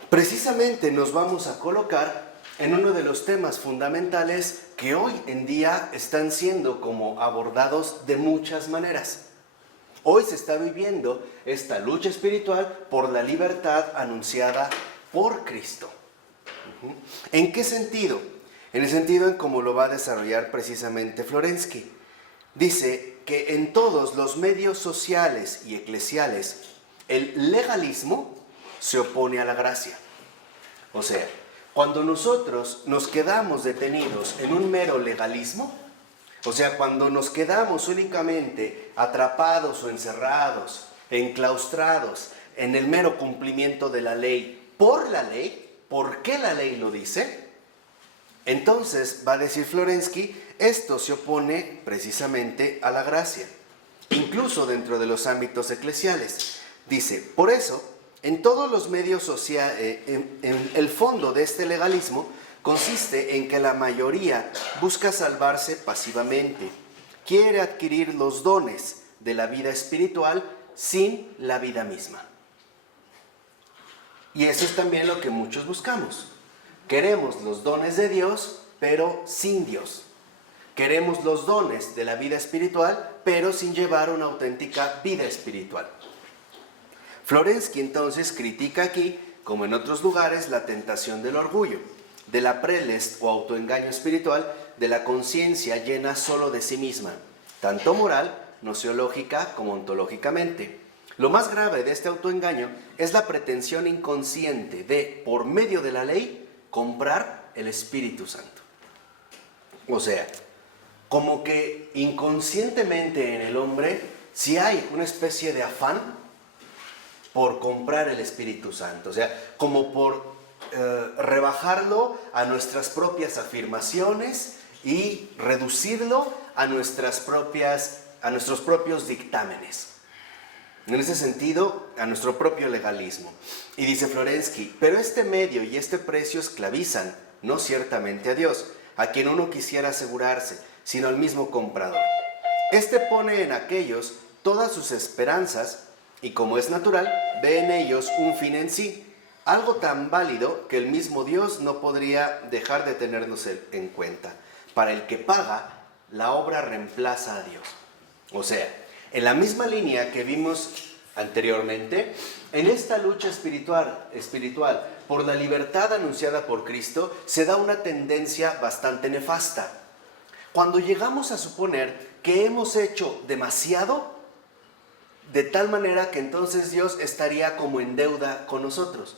precisamente nos vamos a colocar en uno de los temas fundamentales que hoy en día están siendo como abordados de muchas maneras. Hoy se está viviendo esta lucha espiritual por la libertad anunciada por Cristo. ¿En qué sentido? En el sentido en cómo lo va a desarrollar precisamente Florensky. Dice que en todos los medios sociales y eclesiales el legalismo se opone a la gracia. O sea, cuando nosotros nos quedamos detenidos en un mero legalismo, o sea, cuando nos quedamos únicamente atrapados o encerrados, enclaustrados en el mero cumplimiento de la ley, ¿por qué la ley lo dice? Entonces, va a decir Florensky, esto se opone precisamente a la gracia, incluso dentro de los ámbitos eclesiales. Dice, por eso, en todos los medios sociales, en el fondo de este legalismo consiste en que la mayoría busca salvarse pasivamente, quiere adquirir los dones de la vida espiritual sin la vida misma. Y eso es también lo que muchos buscamos. Queremos los dones de Dios, pero sin Dios. Queremos los dones de la vida espiritual, pero sin llevar una auténtica vida espiritual. Florensky entonces critica aquí, como en otros lugares, la tentación del orgullo, de la prelest o autoengaño espiritual, de la conciencia llena solo de sí misma, tanto moral, nociológica como ontológicamente. Lo más grave de este autoengaño es la pretensión inconsciente de, por medio de la ley, comprar el Espíritu Santo. O sea, como que inconscientemente en el hombre sí hay una especie de afán por comprar el Espíritu Santo, o sea, como por rebajarlo a nuestras propias afirmaciones y reducirlo a nuestros propios dictámenes. En ese sentido, a nuestro propio legalismo. Y dice Florensky, pero este medio y este precio esclavizan, no ciertamente a Dios, a quien uno quisiera asegurarse, sino al mismo comprador. Este pone en aquellos todas sus esperanzas y, como es natural, ve en ellos un fin en sí, algo tan válido que el mismo Dios no podría dejar de tenernos en cuenta. Para el que paga, la obra reemplaza a Dios. O sea, en la misma línea que vimos anteriormente, en esta lucha espiritual por la libertad anunciada por Cristo, se da una tendencia bastante nefasta. Cuando llegamos a suponer que hemos hecho demasiado, de tal manera que entonces Dios estaría como en deuda con nosotros.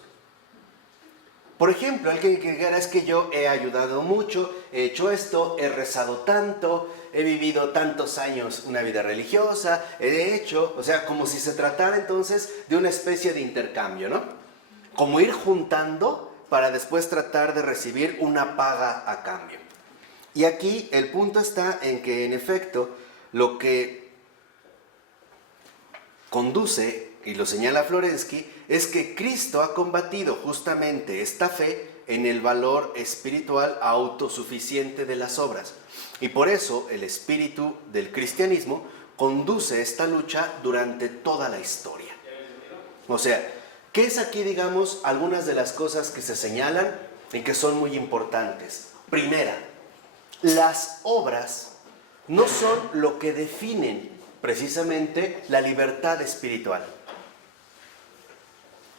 Por ejemplo, alguien que dijera, es que yo he ayudado mucho, he hecho esto, he rezado tanto, he vivido tantos años una vida religiosa, he hecho, o sea, como si se tratara entonces de una especie de intercambio, ¿no? Como ir juntando para después tratar de recibir una paga a cambio. Y aquí el punto está en que, en efecto, lo que conduce, y lo señala Florensky, es que Cristo ha combatido justamente esta fe en el valor espiritual autosuficiente de las obras. Y por eso el espíritu del cristianismo conduce esta lucha durante toda la historia. O sea, ¿qué es aquí, digamos, algunas de las cosas que se señalan y que son muy importantes? Primera, las obras no son lo que definen precisamente la libertad espiritual.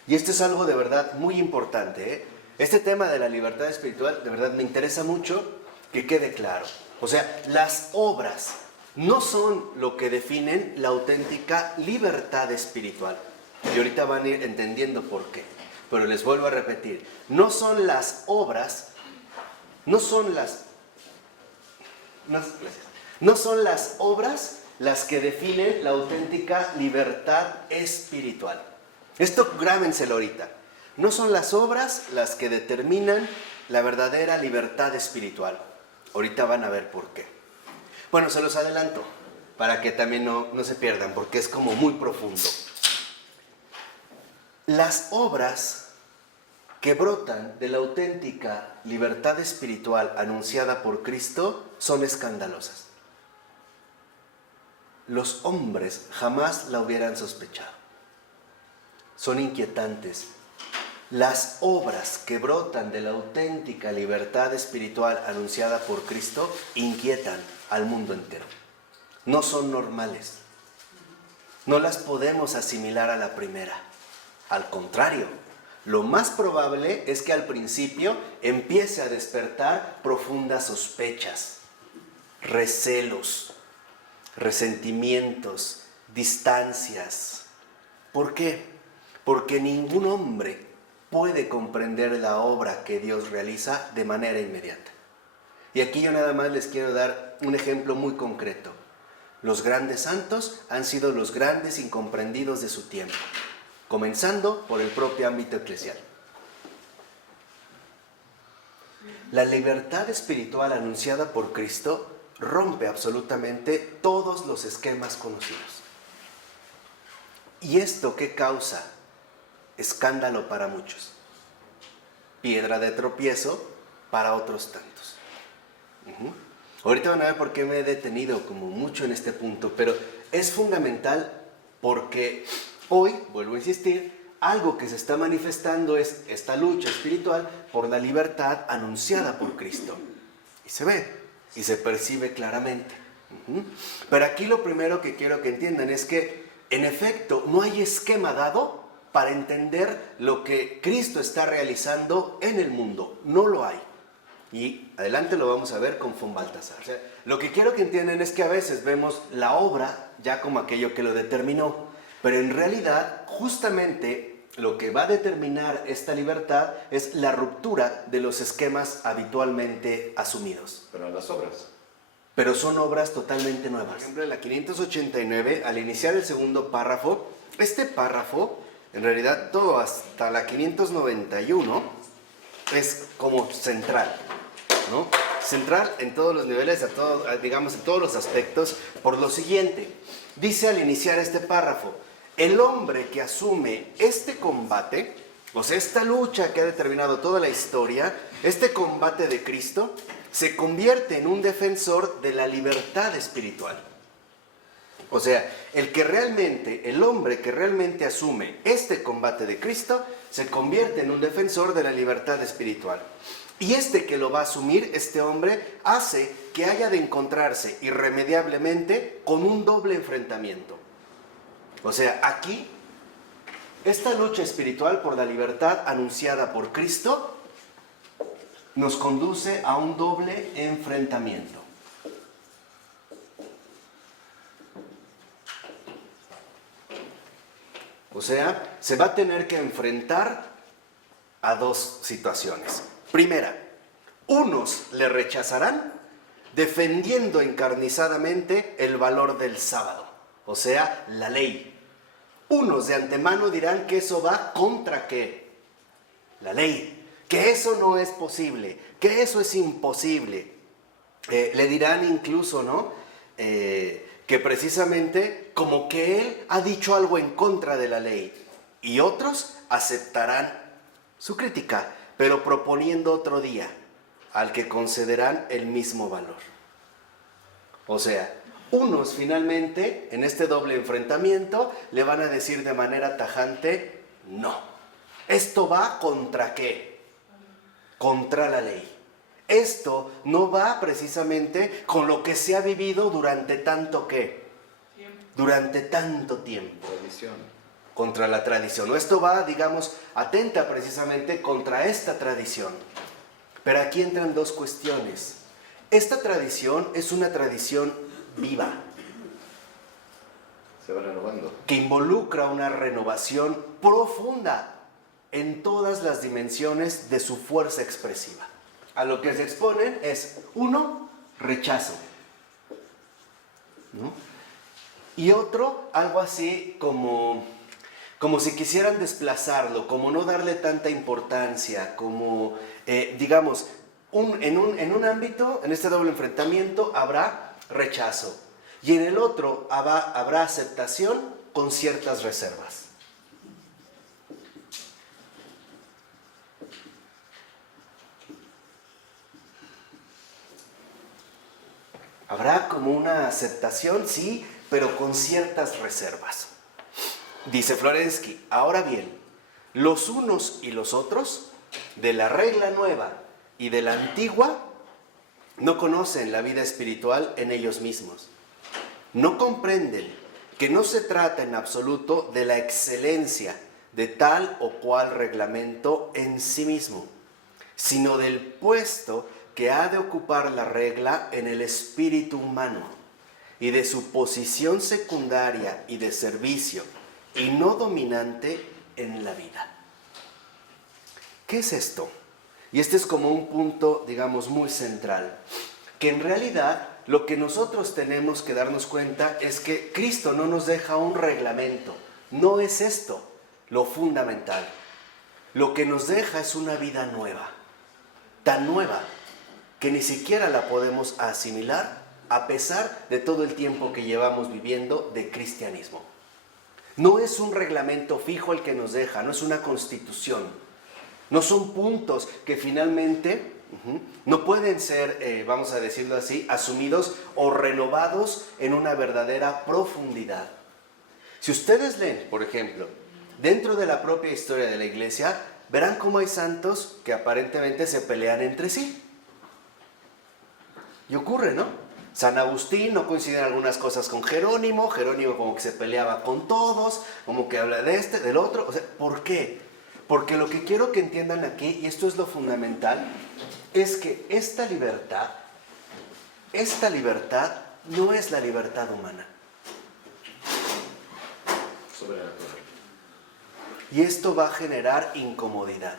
Y esto es algo de verdad muy importante, ¿eh? Este tema de la libertad espiritual de verdad me interesa mucho que quede claro. O sea, las obras no son lo que definen la auténtica libertad espiritual. Y ahorita van a ir entendiendo por qué. Pero les vuelvo a repetir, no son las obras, no son las obras las que definen la auténtica libertad espiritual. Esto grábenselo ahorita. No son las obras las que determinan la verdadera libertad espiritual. Ahorita van a ver por qué. Bueno, se los adelanto para que también no se pierdan, porque es como muy profundo. Las obras que brotan de la auténtica libertad espiritual anunciada por Cristo son escandalosas. Los hombres jamás la hubieran sospechado. Son inquietantes. Las obras que brotan de la auténtica libertad espiritual anunciada por Cristo inquietan al mundo entero. No son normales. No las podemos asimilar a la primera. Al contrario, lo más probable es que al principio empiece a despertar profundas sospechas, recelos, resentimientos, distancias. ¿Por qué? Porque ningún hombre puede comprender la obra que Dios realiza de manera inmediata. Y aquí yo nada más les quiero dar un ejemplo muy concreto. Los grandes santos han sido los grandes incomprendidos de su tiempo, comenzando por el propio ámbito eclesial. La libertad espiritual anunciada por Cristo rompe absolutamente todos los esquemas conocidos. ¿Y esto qué causa? Escándalo para muchos, piedra de tropiezo para otros tantos. Ahorita van a ver por qué me he detenido como mucho en este punto, pero es fundamental porque hoy, vuelvo a insistir, algo que se está manifestando es esta lucha espiritual por la libertad anunciada por Cristo. Y se ve, y se percibe claramente. Pero aquí lo primero que quiero que entiendan es que, en efecto, no hay esquema dado para entender lo que Cristo está realizando en el mundo. No lo hay. Y adelante lo vamos a ver con von Balthasar. O sea, lo que quiero que entiendan es que a veces vemos la obra ya como aquello que lo determinó, pero en realidad justamente lo que va a determinar esta libertad es la ruptura de los esquemas habitualmente asumidos. Pero las obras. Pero son obras totalmente nuevas. Por ejemplo, en la 589, al iniciar el segundo párrafo, este párrafo, en realidad todo hasta la 591, es como central, ¿no? Central en todos los niveles, digamos en todos los aspectos, por lo siguiente. Dice al iniciar este párrafo, el hombre que asume este combate, o sea, esta lucha que ha determinado toda la historia, este combate de Cristo, se convierte en un defensor de la libertad espiritual. O sea, el hombre que realmente asume este combate de Cristo, se convierte en un defensor de la libertad espiritual. Y este que lo va a asumir, este hombre, hace que haya de encontrarse irremediablemente con un doble enfrentamiento. O sea, aquí, esta lucha espiritual por la libertad anunciada por Cristo, nos conduce a un doble enfrentamiento. O sea, se va a tener que enfrentar a dos situaciones. Primera, unos le rechazarán defendiendo encarnizadamente el valor del sábado, o sea, la ley. Unos de antemano dirán que eso va contra ¿qué? La ley, que eso no es posible, que eso es imposible. Le dirán incluso, ¿no? Que precisamente como que él ha dicho algo en contra de la ley, y otros aceptarán su crítica, pero proponiendo otro día al que concederán el mismo valor. O sea, unos finalmente en este doble enfrentamiento le van a decir de manera tajante, no, esto va contra ¿qué? Contra la ley. Esto no va precisamente con lo que se ha vivido durante tanto ¿qué? Durante tanto tiempo. Tradición. Contra la tradición. O esto va, digamos, atenta precisamente contra esta tradición. Pero aquí entran dos cuestiones. Esta tradición es una tradición viva, Se va renovando. que involucra una renovación profunda en todas las dimensiones de su fuerza expresiva. A lo que se exponen es, uno, rechazo, ¿no? Y otro, algo así como si quisieran desplazarlo, como no darle tanta importancia, como, digamos, en un ámbito, en este doble enfrentamiento, habrá rechazo. Y en el otro habrá aceptación con ciertas reservas. Habrá como una aceptación, sí, pero con ciertas reservas. Dice Florensky, ahora bien, los unos y los otros, de la regla nueva y de la antigua, no conocen la vida espiritual en ellos mismos. No comprenden que no se trata en absoluto de la excelencia de tal o cual reglamento en sí mismo, sino del puesto que ha de ocupar la regla en el espíritu humano y de su posición secundaria y de servicio y no dominante en la vida. ¿Qué es esto? Y este es como un punto, digamos, muy central, que en realidad lo que nosotros tenemos que darnos cuenta es que Cristo no nos deja un reglamento, no es esto lo fundamental. Lo que nos deja es una vida nueva, tan nueva que ni siquiera la podemos asimilar a pesar de todo el tiempo que llevamos viviendo de cristianismo. No es un reglamento fijo el que nos deja, no es una constitución, no son puntos que finalmente no pueden ser, vamos a decirlo así, asumidos o renovados en una verdadera profundidad. Si ustedes leen, por ejemplo, dentro de la propia historia de la iglesia, verán cómo hay santos que aparentemente se pelean entre sí. Y ocurre, ¿no? San Agustín no coincide en algunas cosas con Jerónimo, Jerónimo como que se peleaba con todos, como que habla de este, del otro. O sea, ¿por qué? Porque lo que quiero que entiendan aquí, y esto es lo fundamental, es que esta libertad no es la libertad humana. Sobrenatural. Y esto va a generar incomodidad.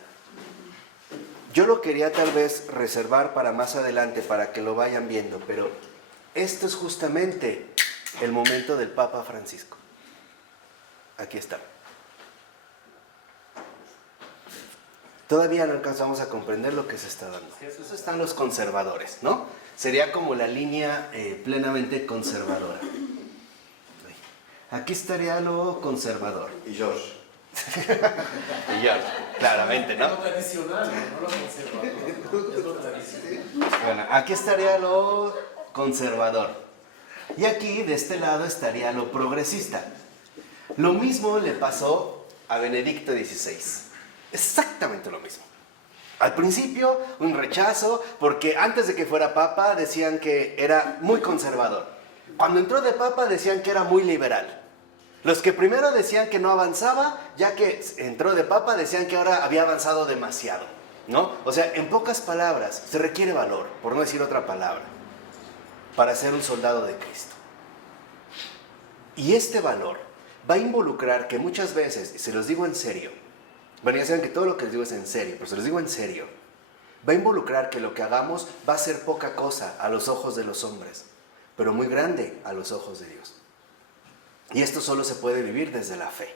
Yo lo quería tal vez reservar para más adelante, para que lo vayan viendo, pero esto es justamente el momento del Papa Francisco. Aquí está. Todavía no alcanzamos a comprender lo que se está dando. Eso están los conservadores, ¿no? Sería como la línea plenamente conservadora. Aquí estaría lo conservador. Y George. Y George, claramente, ¿no? Es lo tradicional, no lo conservador. Es lo tradicional. Bueno, aquí estaría lo conservador. Y aquí, de este lado, estaría lo progresista. Lo mismo le pasó a Benedicto XVI. Exactamente lo mismo. Al principio, un rechazo, porque antes de que fuera papa decían que era muy conservador. Cuando entró de papa decían que era muy liberal. Los que primero decían que no avanzaba, ya que entró de papa decían que ahora había avanzado demasiado, ¿no? O sea, en pocas palabras, se requiere valor, por no decir otra palabra, para ser un soldado de Cristo. Y este valor va a involucrar que muchas veces, y se los digo en serio, bueno, ya saben que todo lo que les digo es en serio, pero se los digo en serio, va a involucrar que lo que hagamos va a ser poca cosa a los ojos de los hombres, pero muy grande a los ojos de Dios. Y esto solo se puede vivir desde la fe.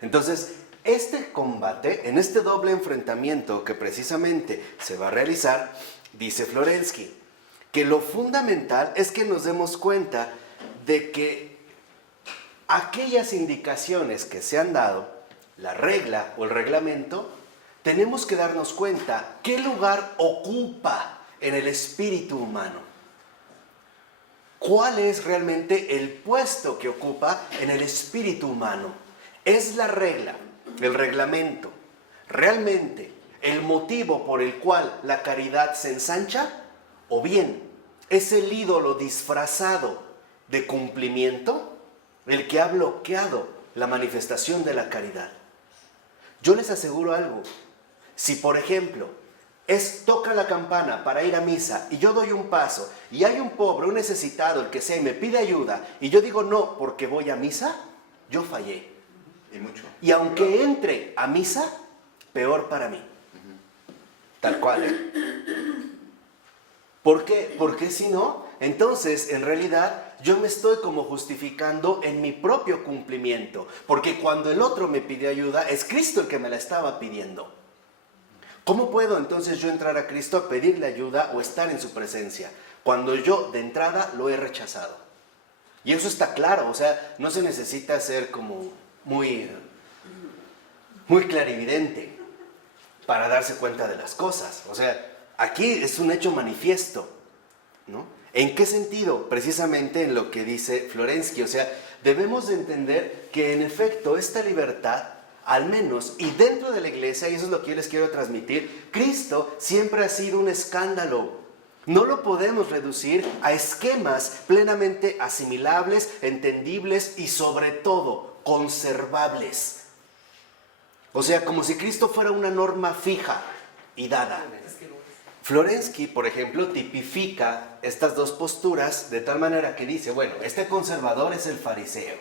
Entonces, este combate, en este doble enfrentamiento que precisamente se va a realizar, dice Florensky, que lo fundamental es que nos demos cuenta de que aquellas indicaciones que se han dado, la regla o el reglamento, tenemos que darnos cuenta qué lugar ocupa en el espíritu humano. ¿Cuál es realmente el puesto que ocupa en el espíritu humano? ¿Es la regla, el reglamento, realmente el motivo por el cual la caridad se ensancha? ¿O bien es el ídolo disfrazado de cumplimiento el que ha bloqueado la manifestación de la caridad? Yo les aseguro algo. Si, por ejemplo, toca la campana para ir a misa y yo doy un paso y hay un pobre, un necesitado, el que sea, y me pide ayuda y yo digo no porque voy a misa, yo fallé. Y mucho. Y aunque entre a misa, peor para mí. Tal cual, ¿eh? ¿Por qué? Porque si no, entonces en realidad yo me estoy como justificando en mi propio cumplimiento. Porque cuando el otro me pide ayuda, es Cristo el que me la estaba pidiendo. ¿Cómo puedo entonces yo entrar a Cristo a pedirle ayuda o estar en su presencia cuando yo de entrada lo he rechazado? Y eso está claro, o sea, no se necesita ser como muy clarividente para darse cuenta de las cosas. O sea, aquí es un hecho manifiesto, ¿no? ¿En qué sentido? Precisamente en lo que dice Florensky. O sea, debemos de entender que en efecto esta libertad, al menos, y dentro de la iglesia, y eso es lo que yo les quiero transmitir, Cristo siempre ha sido un escándalo. No lo podemos reducir a esquemas plenamente asimilables, entendibles y sobre todo conservables. O sea, como si Cristo fuera una norma fija y dada. Florensky, por ejemplo, tipifica estas dos posturas de tal manera que dice, bueno, este conservador es el fariseo.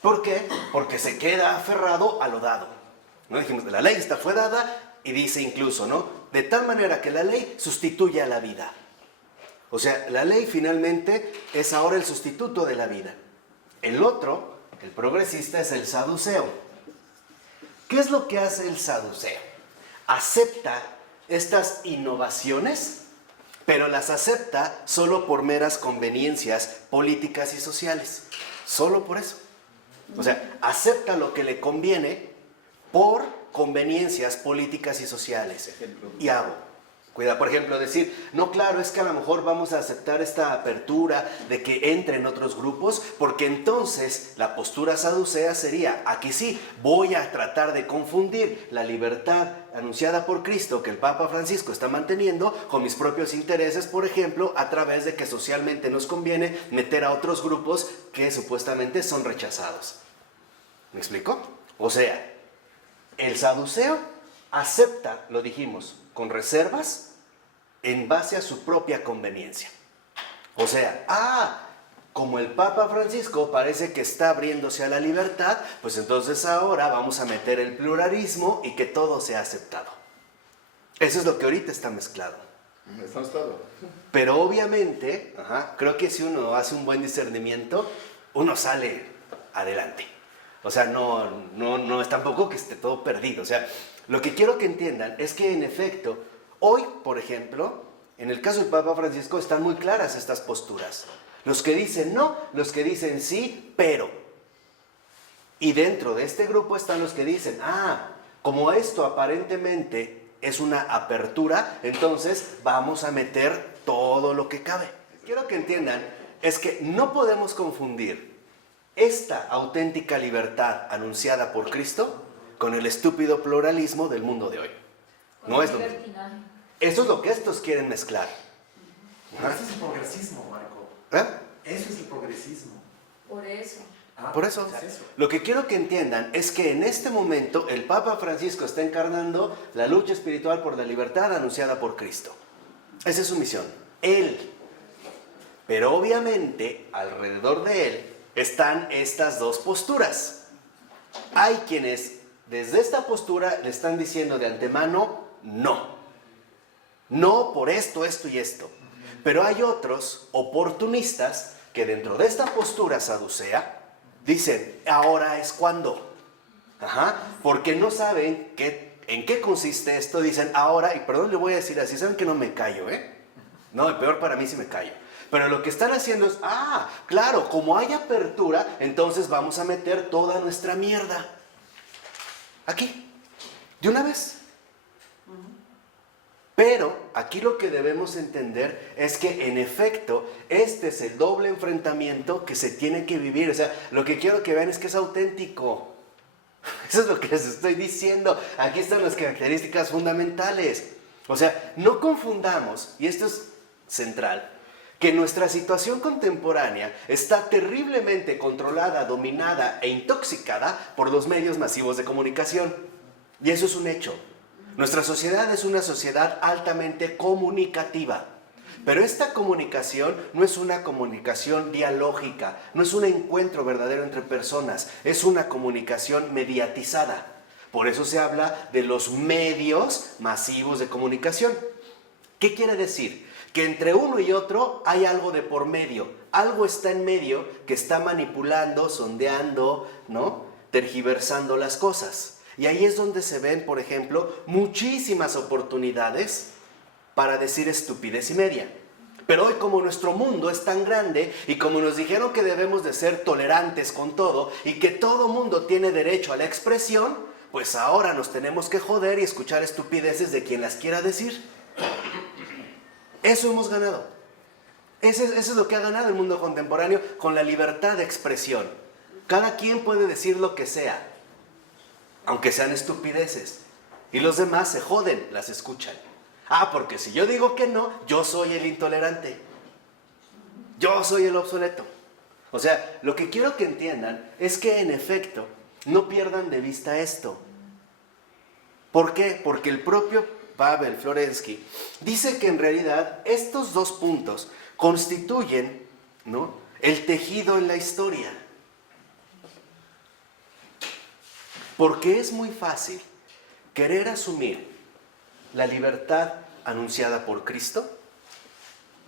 ¿Por qué? Porque se queda aferrado a lo dado. ¿No? Dijimos, la ley fue dada y dice incluso, ¿no? De tal manera que la ley sustituye a la vida. O sea, la ley finalmente es ahora el sustituto de la vida. El otro, el progresista, es el saduceo. ¿Qué es lo que hace el saduceo? Acepta estas innovaciones, pero las acepta solo por meras conveniencias políticas y sociales. Solo por eso. O sea, acepta lo que le conviene por conveniencias políticas y sociales. Y hago. Cuidado, por ejemplo, decir, no, claro, es que a lo mejor vamos a aceptar esta apertura de que entren otros grupos, porque entonces la postura saducea sería, aquí sí, voy a tratar de confundir la libertad anunciada por Cristo que el Papa Francisco está manteniendo con mis propios intereses, por ejemplo, a través de que socialmente nos conviene meter a otros grupos que supuestamente son rechazados. ¿Me explico? O sea, el saduceo acepta, lo dijimos, con reservas en base a su propia conveniencia. O sea, como el Papa Francisco parece que está abriéndose a la libertad, pues entonces ahora vamos a meter el pluralismo y que todo sea aceptado. Eso es lo que ahorita está mezclado. Está todo. Pero obviamente, creo que si uno hace un buen discernimiento, uno sale adelante. O sea, no es tampoco que esté todo perdido. O sea, lo que quiero que entiendan es que en efecto, hoy, por ejemplo, en el caso del Papa Francisco están muy claras estas posturas. Los que dicen no, los que dicen sí, pero. Y dentro de este grupo están los que dicen, como esto aparentemente es una apertura, entonces vamos a meter todo lo que cabe. Quiero que entiendan, es que no podemos confundir esta auténtica libertad anunciada por Cristo con el estúpido pluralismo del mundo de hoy. No es lo mismo. Eso es lo que estos quieren mezclar. Eso es el progresismo, Marco. Eso es el progresismo. Por eso. Por eso, Es eso. lo que quiero que entiendan es que en este momento el Papa Francisco está encarnando la lucha espiritual por la libertad anunciada por Cristo. Esa es su misión. Él. Pero obviamente, alrededor de él están estas dos posturas. Hay quienes desde esta postura le están diciendo de antemano, no. No por esto, esto y esto. Pero hay otros oportunistas que dentro de esta postura saducea dicen, ahora es cuando. Porque no saben en qué consiste esto. Dicen, ahora, y perdón, le voy a decir así, saben que no me callo, No, peor para mí si me callo. Pero lo que están haciendo es, claro, como hay apertura, entonces vamos a meter toda nuestra mierda aquí, de una vez. Pero aquí lo que debemos entender es que en efecto este es el doble enfrentamiento que se tiene que vivir. O sea, lo que quiero que vean es que es auténtico. Eso es lo que les estoy diciendo. Aquí están las características fundamentales. O sea, no confundamos, y esto es central, que nuestra situación contemporánea está terriblemente controlada, dominada e intoxicada por los medios masivos de comunicación. Y eso es un hecho. Nuestra sociedad es una sociedad altamente comunicativa. Pero esta comunicación no es una comunicación dialógica, no es un encuentro verdadero entre personas, es una comunicación mediatizada. Por eso se habla de los medios masivos de comunicación. ¿Qué quiere decir? Que entre uno y otro hay algo de por medio. Algo está en medio que está manipulando, sondeando, tergiversando las cosas. Y ahí es donde se ven, por ejemplo, muchísimas oportunidades para decir estupidez y media. Pero hoy, como nuestro mundo es tan grande y como nos dijeron que debemos de ser tolerantes con todo y que todo mundo tiene derecho a la expresión, pues ahora nos tenemos que joder y escuchar estupideces de quien las quiera decir. Eso hemos ganado. Eso es lo que ha ganado el mundo contemporáneo con la libertad de expresión. Cada quien puede decir lo que sea, aunque sean estupideces. Y los demás se joden, las escuchan. Porque si yo digo que no, yo soy el intolerante. Yo soy el obsoleto. O sea, lo que quiero que entiendan es que en efecto, no pierdan de vista esto. ¿Por qué? Porque el propio Pavel Florensky dice que en realidad estos dos puntos constituyen, ¿no?, el tejido en la historia. Porque es muy fácil querer asumir la libertad anunciada por Cristo,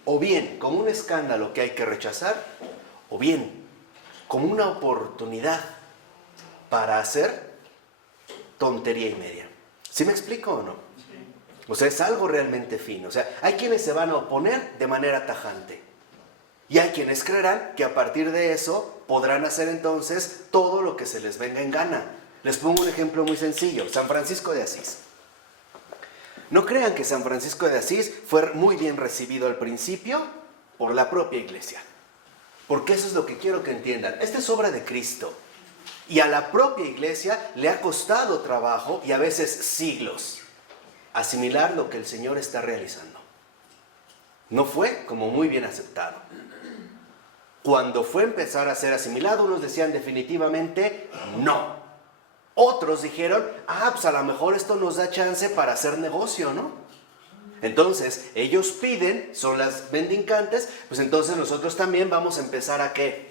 o bien como un escándalo que hay que rechazar, o bien como una oportunidad para hacer tontería y media. ¿Sí me explico o no? O sea, es algo realmente fino. O sea, hay quienes se van a oponer de manera tajante. Y hay quienes creerán que a partir de eso podrán hacer entonces todo lo que se les venga en gana. Les pongo un ejemplo muy sencillo. San Francisco de Asís. No crean que San Francisco de Asís fue muy bien recibido al principio por la propia iglesia. Porque eso es lo que quiero que entiendan. Esta es obra de Cristo. Y a la propia iglesia le ha costado trabajo y a veces siglos asimilar lo que el Señor está realizando. No fue como muy bien aceptado. Cuando fue a empezar a ser asimilado, unos decían definitivamente no. Otros dijeron, pues a lo mejor esto nos da chance para hacer negocio, ¿no? Entonces, ellos piden, son las mendicantes, pues entonces nosotros también vamos a empezar a ¿qué?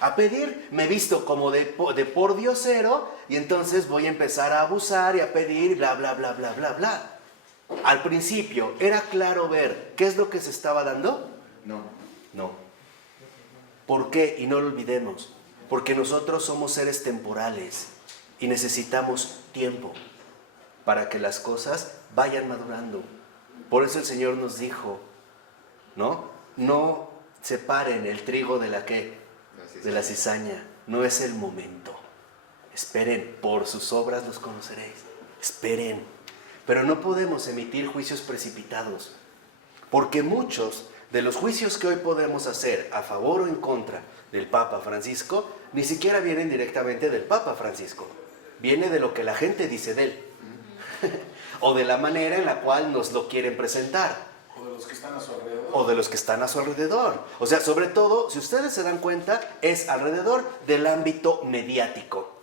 A pedir. Me he visto como de pordiosero y entonces voy a empezar a abusar y a pedir bla, bla, bla, bla, bla, bla. Al principio, ¿era claro ver qué es lo que se estaba dando? No. ¿Por qué? Y no lo olvidemos. Porque nosotros somos seres temporales y necesitamos tiempo para que las cosas vayan madurando. Por eso el Señor nos dijo, ¿no? No separen el trigo de la ¿qué? De la cizaña. No es el momento. Esperen, por sus obras los conoceréis. Esperen. Pero no podemos emitir juicios precipitados, porque muchos de los juicios que hoy podemos hacer a favor o en contra del Papa Francisco, ni siquiera vienen directamente del Papa Francisco. Viene de lo que la gente dice de él. O de la manera en la cual nos lo quieren presentar. O de los que están a su alrededor. O de los que están a su alrededor. O sea, sobre todo, si ustedes se dan cuenta, es alrededor del ámbito mediático.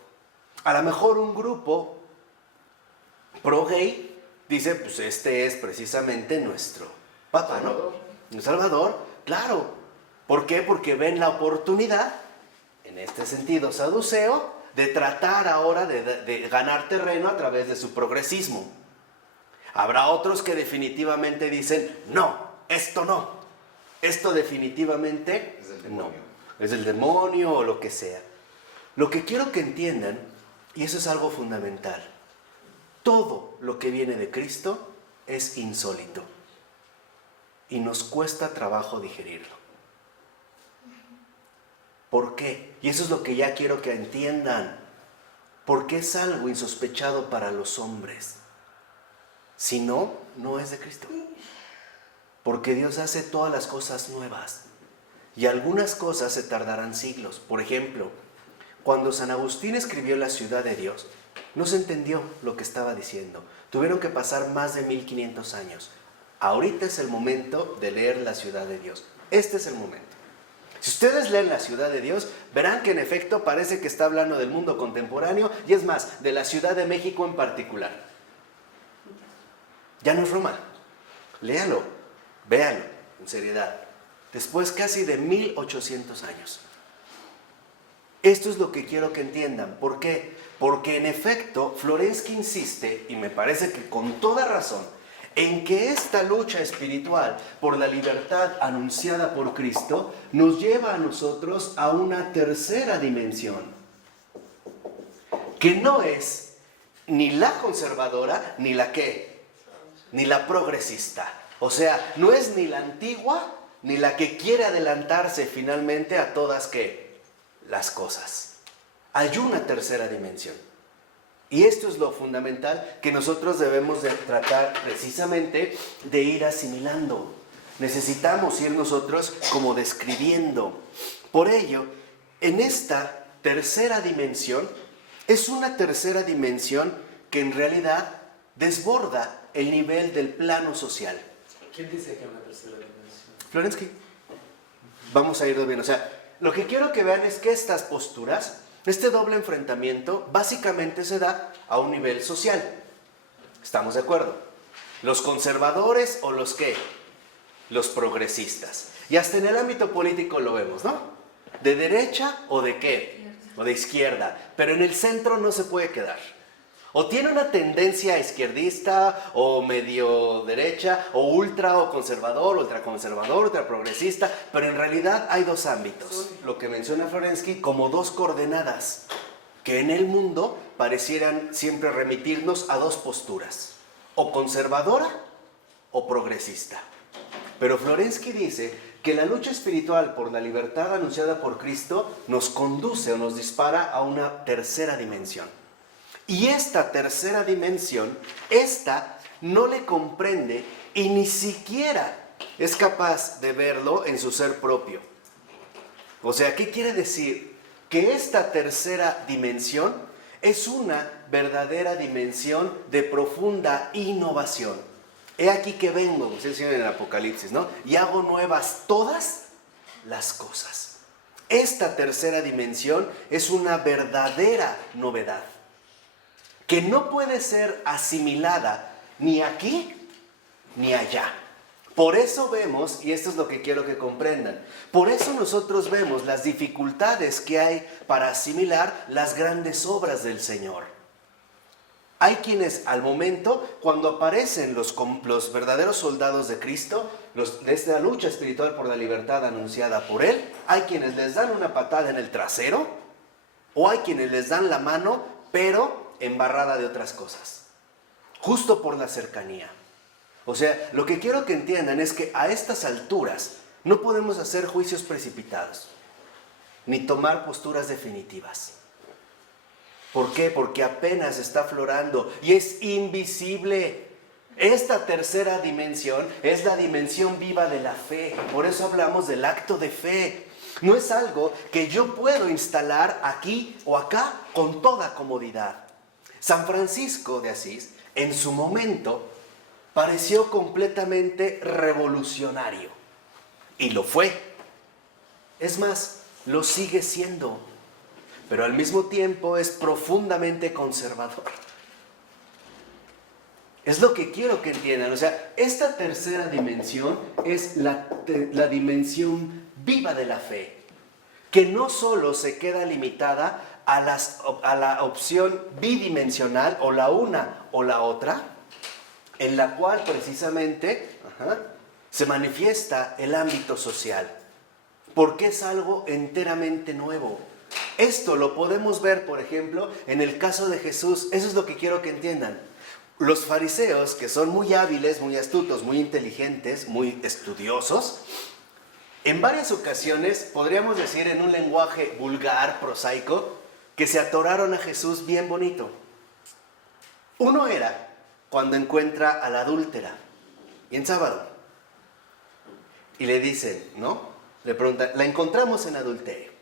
A lo mejor un grupo pro-gay dice, pues este es precisamente nuestro Papa, ¿no? El Salvador, claro. ¿Por qué? Porque ven la oportunidad, en este sentido saduceo, de tratar ahora de ganar terreno a través de su progresismo. Habrá otros que definitivamente dicen, no, esto definitivamente Es el demonio. No, es el demonio o lo que sea. Lo que quiero que entiendan, y eso es algo fundamental, todo lo que viene de Cristo es insólito y nos cuesta trabajo digerirlo. ¿Por qué? Y eso es lo que ya quiero que entiendan. Porque es algo insospechado para los hombres. Si no, no es de Cristo. Porque Dios hace todas las cosas nuevas. Y algunas cosas se tardarán siglos. Por ejemplo, cuando San Agustín escribió La ciudad de Dios, no se entendió lo que estaba diciendo. Tuvieron que pasar más de 1500 años. Ahorita es el momento de leer La ciudad de Dios. Este es el momento. Si ustedes leen La ciudad de Dios, verán que en efecto parece que está hablando del mundo contemporáneo y es más, de la Ciudad de México en particular. Ya no es Roma. Léalo, véanlo, en seriedad. Después casi de 1800 años. Esto es lo que quiero que entiendan. ¿Por qué? Porque en efecto, Florensky insiste, y me parece que con toda razón, en que esta lucha espiritual por la libertad anunciada por Cristo nos lleva a nosotros a una tercera dimensión, que no es ni la conservadora, ni la ¿qué? Ni la progresista. O sea, no es ni la antigua, ni la que quiere adelantarse finalmente a todas ¿qué? Las cosas. Hay una tercera dimensión. Y esto es lo fundamental que nosotros debemos de tratar precisamente de ir asimilando. necesitamos ir nosotros como describiendo. Por ello, en esta tercera dimensión, es una tercera dimensión que en realidad desborda el nivel del plano social. ¿Quién dice que hay una tercera dimensión? Florensky, vamos a irlo bien. O sea, lo que quiero que vean es que estas posturas, este doble enfrentamiento, básicamente se da a un nivel social. ¿Estamos de acuerdo? Los conservadores o los ¿qué? Los progresistas. Y hasta en el ámbito político lo vemos, ¿no? ¿De derecha o de qué? O de izquierda. Pero en el centro no se puede quedar. O tiene una tendencia izquierdista, o medio derecha, o ultra o conservador, ultraconservador, ultraprogresista, pero en realidad hay dos ámbitos. Lo que menciona Florensky como dos coordenadas, que en el mundo parecieran siempre remitirnos a dos posturas, o conservadora o progresista. Pero Florensky dice que la lucha espiritual por la libertad anunciada por Cristo nos conduce o nos dispara a una tercera dimensión. Y esta tercera dimensión, esta no le comprende y ni siquiera es capaz de verlo en su ser propio. O sea, ¿qué quiere decir? Que esta tercera dimensión es una verdadera dimensión de profunda innovación. He aquí que vengo, dice el Señor en el Apocalipsis, ¿no? Y hago nuevas todas las cosas. Esta tercera dimensión es una verdadera novedad, que no puede ser asimilada ni aquí ni allá. Por eso vemos, y esto es lo que quiero que comprendan, por eso nosotros vemos las dificultades que hay para asimilar las grandes obras del Señor. Hay quienes al momento, cuando aparecen los verdaderos soldados de Cristo, de esta lucha espiritual por la libertad anunciada por Él, hay quienes les dan una patada en el trasero, o hay quienes les dan la mano, pero embarrada de otras cosas, justo por la cercanía. O sea, lo que quiero que entiendan es que a estas alturas no podemos hacer juicios precipitados, ni tomar posturas definitivas. ¿Por qué? Porque apenas está aflorando y es invisible. Esta tercera dimensión es la dimensión viva de la fe. Por eso hablamos del acto de fe. No es algo que yo puedo instalar aquí o acá con toda comodidad. San Francisco de Asís, en su momento, pareció completamente revolucionario. Y lo fue. Es más, lo sigue siendo. Pero al mismo tiempo es profundamente conservador. Es lo que quiero que entiendan. O sea, esta tercera dimensión es la dimensión viva de la fe, que no solo se queda limitada a la opción bidimensional, o la una o la otra, en la cual precisamente se manifiesta el ámbito social, porque es algo enteramente nuevo. Esto lo podemos ver, por ejemplo, en el caso de Jesús. Eso es lo que quiero que entiendan. Los fariseos, que son muy hábiles, muy astutos, muy inteligentes, muy estudiosos, en varias ocasiones, podríamos decir en un lenguaje vulgar, prosaico, que se atoraron a Jesús bien bonito. Uno era cuando encuentra a la adúltera, y en sábado, y le dicen, ¿no? Le preguntan, la encontramos en adulterio.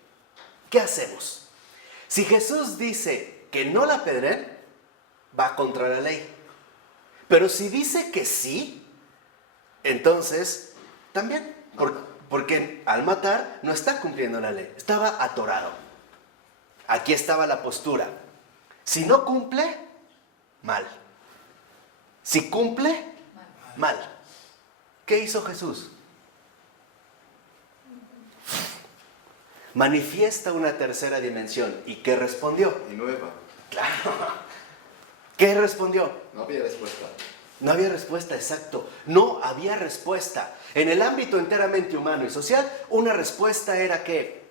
¿Qué hacemos? Si Jesús dice que no la apedreen, va contra la ley. Pero si dice que sí, entonces también. Porque al matar no está cumpliendo la ley. Estaba atorado. Aquí estaba la postura. Si no cumple, mal. Si cumple, mal. ¿Qué hizo Jesús? Manifiesta una tercera dimensión. ¿Y qué respondió? Y nueva. Claro. ¿Qué respondió? No había respuesta. No había respuesta, exacto. No había respuesta. En el ámbito enteramente humano y social, una respuesta era ¿qué?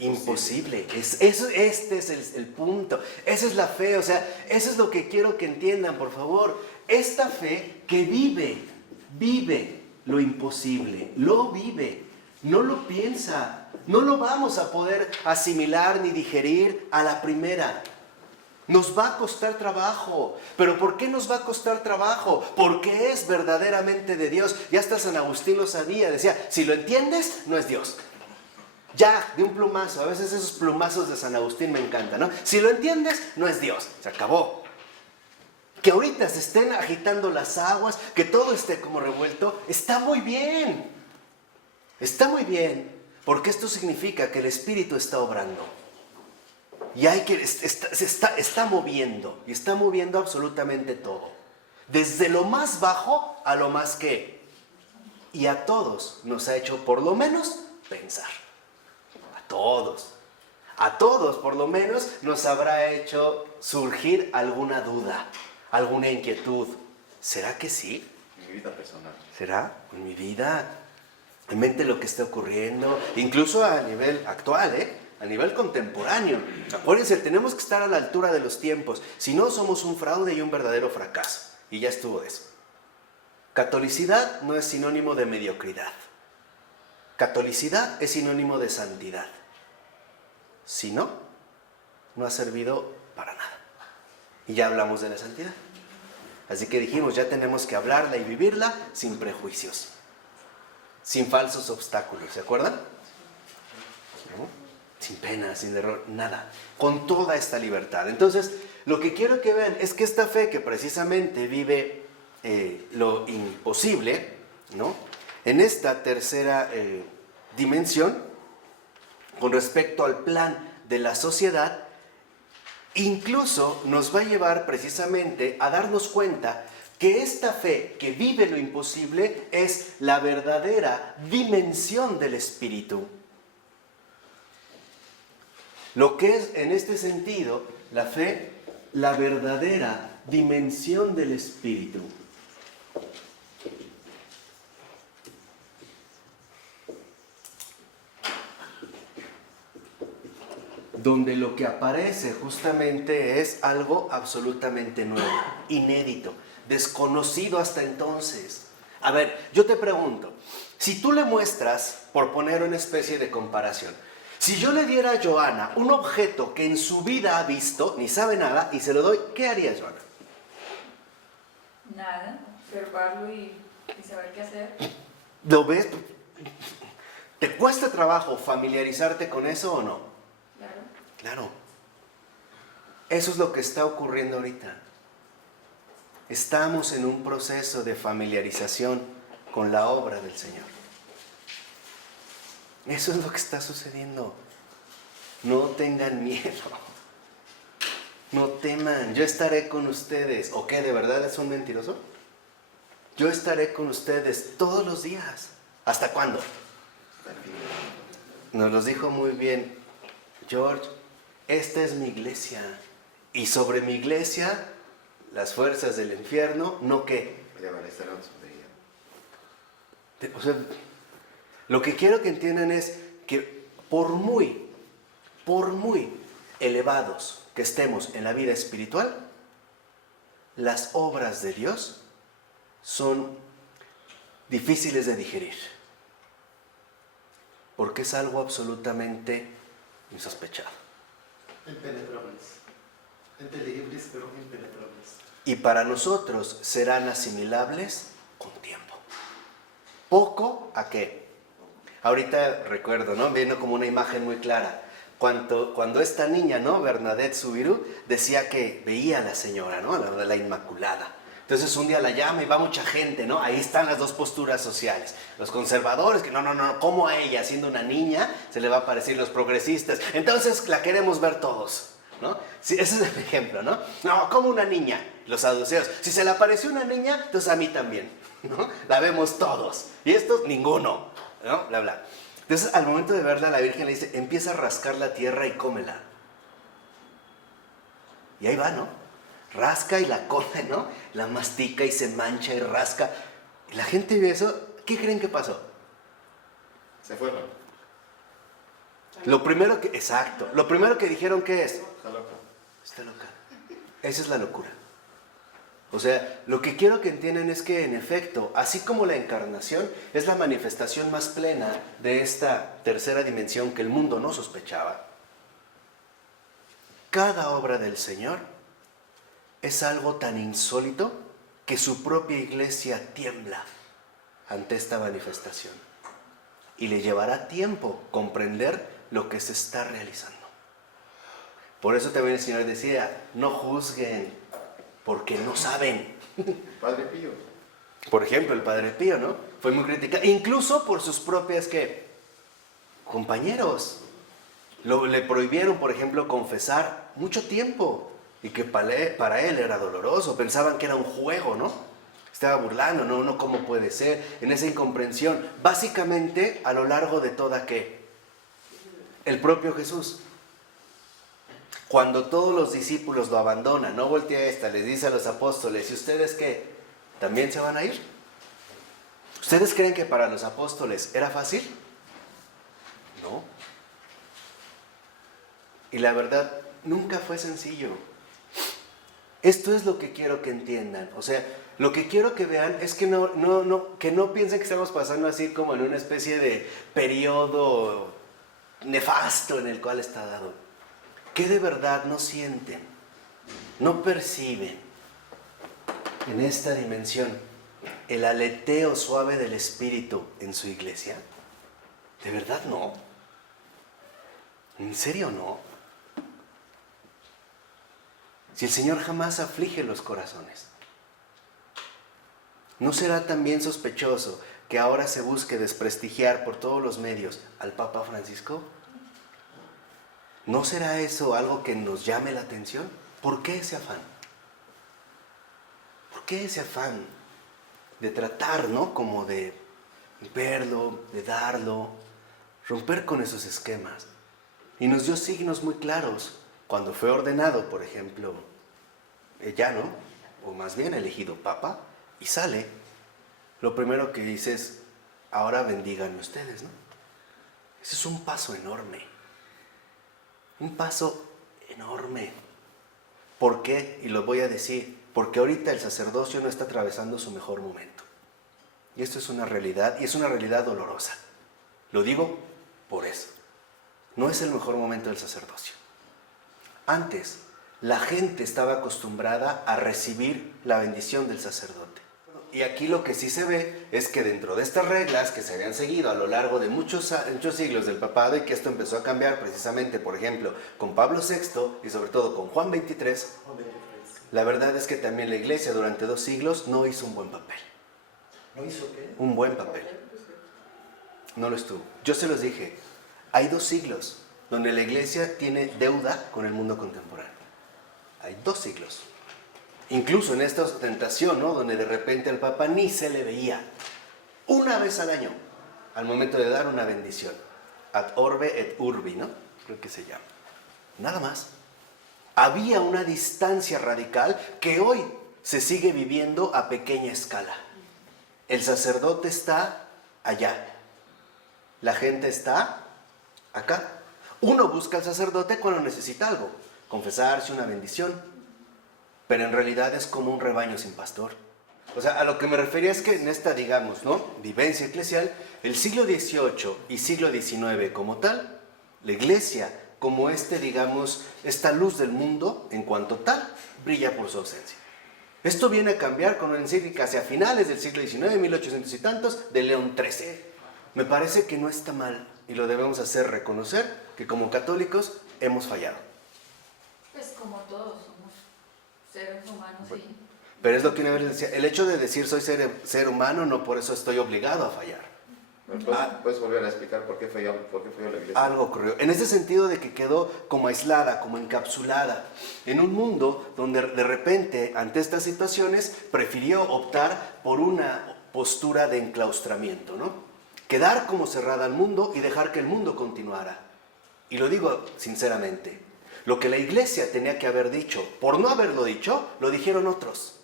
Imposible. Este es el punto. Esa es la fe. O sea, eso es lo que quiero que entiendan, por favor. Esta fe que vive lo imposible. Lo vive. No lo piensa. No lo vamos a poder asimilar ni digerir a la primera. Nos va a costar trabajo. ¿Pero por qué nos va a costar trabajo? Porque es verdaderamente de Dios. Ya hasta San Agustín lo sabía. Decía, si lo entiendes, no es Dios. Ya, de un plumazo. A veces esos plumazos de San Agustín me encantan, ¿no? Si lo entiendes, no es Dios. Se acabó. Que ahorita se estén agitando las aguas, que todo esté como revuelto, está muy bien. Está muy bien. Porque esto significa que el Espíritu está obrando. Y se está moviendo. Y está moviendo absolutamente todo. Desde lo más bajo a lo más que. Y a todos nos ha hecho por lo menos pensar. A todos. A todos por lo menos nos habrá hecho surgir alguna duda, alguna inquietud. ¿Será que sí? En mi vida personal. ¿Será? En mi vida. En mente lo que está ocurriendo. Incluso a nivel actual, a nivel contemporáneo. Acuérdense, tenemos que estar a la altura de los tiempos. Si no, somos un fraude y un verdadero fracaso. Y ya estuvo de eso. Catolicidad no es sinónimo de mediocridad. Catolicidad es sinónimo de santidad. Si no, no ha servido para nada. Y ya hablamos de la santidad. Así que dijimos, ya tenemos que hablarla y vivirla sin prejuicios. Sin falsos obstáculos, ¿se acuerdan? ¿No? Sin pena, sin error, nada. Con toda esta libertad. Entonces, lo que quiero que vean es que esta fe que precisamente vive lo imposible, ¿no? En esta tercera dimensión, con respecto al plan de la sociedad, incluso nos va a llevar precisamente a darnos cuenta que esta fe que vive lo imposible es la verdadera dimensión del espíritu. Lo que es en este sentido la fe, la verdadera dimensión del espíritu. Donde lo que aparece justamente es algo absolutamente nuevo, inédito, desconocido hasta entonces. A ver, yo te pregunto, si tú le muestras, por poner una especie de comparación, si yo le diera a Joana un objeto que en su vida ha visto, ni sabe nada, y se lo doy, ¿qué harías, Joana? Nada, observarlo y saber qué hacer. ¿Lo ves? ¿Te cuesta trabajo familiarizarte con eso o no? Claro. Claro. Eso es lo que está ocurriendo ahorita. Estamos en un proceso de familiarización con la obra del Señor. Eso es lo que está sucediendo. No tengan miedo. No teman. Yo estaré con ustedes. ¿O qué? ¿De verdad es un mentiroso? Yo estaré con ustedes todos los días. ¿Hasta cuándo? Nos los dijo muy bien George. Esta es mi iglesia. Y sobre mi iglesia, las fuerzas del infierno, ¿no qué? O sea, lo que quiero que entiendan es que por muy elevados que estemos en la vida espiritual, las obras de Dios son difíciles de digerir. Porque es algo absolutamente insospechado. Impenetrables. Inteligibles, pero impenetrables. Y para nosotros serán asimilables con tiempo. ¿Poco a qué? Ahorita recuerdo, ¿no? Viendo como una imagen muy clara. Cuando esta niña, ¿no? Bernadette Soubirous, decía que veía a la señora, ¿no? La Inmaculada. Entonces un día la llama y va mucha gente, ¿no? Ahí están las dos posturas sociales. Los conservadores, que no, ¿cómo a ella, siendo una niña, se le va a parecer? Los progresistas. Entonces la queremos ver todos, ¿no? Sí, ese es el ejemplo, ¿no? No, como una niña. Los saduceos. Si se le apareció una niña, entonces a mí también, ¿no? La vemos todos. Y estos, ninguno, ¿no? Bla, bla. Entonces, al momento de verla, la Virgen le dice, empieza a rascar la tierra y cómela. Y ahí va, ¿no? Rasca y la come, ¿no? La mastica y se mancha y rasca. Y la gente ve eso, ¿qué creen que pasó? Se fueron. Lo primero que dijeron, ¿qué es? Está loca. Está loca. Esa es la locura. O sea, lo que quiero que entiendan es que, en efecto, así como la encarnación es la manifestación más plena de esta tercera dimensión que el mundo no sospechaba, cada obra del Señor es algo tan insólito que su propia iglesia tiembla ante esta manifestación. Y le llevará tiempo comprender lo que se está realizando. Por eso también el Señor decía, no juzguen, porque no saben. Padre Pío. Por ejemplo, el Padre Pío, ¿no? Fue muy criticado, incluso por sus propias, ¿qué? Compañeros. Le prohibieron, por ejemplo, confesar mucho tiempo. Y que para él era doloroso. Pensaban que era un juego, ¿no? Estaba burlando, no, ¿cómo puede ser? En esa incomprensión. Básicamente, a lo largo de toda, ¿qué? El propio Jesús. Cuando todos los discípulos lo abandonan, no voltea esta, les dice a los apóstoles, ¿y ustedes qué? ¿También se van a ir? ¿Ustedes creen que para los apóstoles era fácil? No. Y la verdad, nunca fue sencillo. Esto es lo que quiero que entiendan. O sea, lo que quiero que vean es que que no piensen que estamos pasando así como en una especie de periodo nefasto en el cual está dado. Que de verdad no sienten, no perciben en esta dimensión el aleteo suave del Espíritu en su iglesia. ¿De verdad no? ¿En serio no? Si el Señor jamás aflige los corazones, ¿no será también sospechoso que ahora se busque desprestigiar por todos los medios al Papa Francisco? ¿No será eso algo que nos llame la atención? ¿Por qué ese afán? ¿Por qué ese afán de tratar, ¿no? Como de verlo, de darlo, romper con esos esquemas? Y nos dio signos muy claros cuando fue ordenado, por ejemplo, Llano, o más bien elegido Papa, y sale, lo primero que dice es, ahora bendíganme ustedes, ¿no? Ese es un paso enorme. Un paso enorme. ¿Por qué? Y lo voy a decir, porque ahorita el sacerdocio no está atravesando su mejor momento. Y esto es una realidad, y es una realidad dolorosa. Lo digo por eso. No es el mejor momento del sacerdocio. Antes, la gente estaba acostumbrada a recibir la bendición del sacerdote. Y aquí lo que sí se ve es que dentro de estas reglas que se habían seguido a lo largo de muchos siglos del papado, y que esto empezó a cambiar precisamente, por ejemplo, con Pablo VI y sobre todo con Juan XXIII, la verdad es que también la iglesia durante 2 siglos no hizo un buen papel. ¿No hizo qué? Un buen papel. No lo estuvo. Yo se los dije, hay 2 siglos donde la iglesia tiene deuda con el mundo contemporáneo. Hay 2 siglos. Incluso en esta ostentación, ¿no? Donde de repente al Papa ni se le veía. Una vez al año, al momento de dar una bendición. Ad orbe et urbi, ¿no? Creo que se llama. Nada más. Había una distancia radical que hoy se sigue viviendo a pequeña escala. El sacerdote está allá. La gente está acá. Uno busca al sacerdote cuando necesita algo, confesarse, una bendición, pero en realidad es como un rebaño sin pastor. O sea, a lo que me refería es que en esta, digamos, ¿no?, vivencia eclesial, el siglo XVIII y siglo XIX como tal, la iglesia como digamos, esta luz del mundo en cuanto tal, brilla por su ausencia. Esto viene a cambiar con una encíclica hacia finales del siglo XIX, 1800 y tantos, de León XIII. Me parece que no está mal y lo debemos hacer reconocer que como católicos hemos fallado. Pues como todos somos seres humanos, sí. Pero es lo que una vez decía, el hecho de decir soy ser humano, no por eso estoy obligado a fallar. ¿Puedes volver a explicar por qué falló la iglesia? Algo ocurrió. En ese sentido de que quedó como aislada, como encapsulada, en un mundo donde de repente, ante estas situaciones, prefirió optar por una postura de enclaustramiento, ¿no? Quedar como cerrada al mundo y dejar que el mundo continuara. Y lo digo sinceramente, lo que la iglesia tenía que haber dicho, por no haberlo dicho, lo dijeron otros.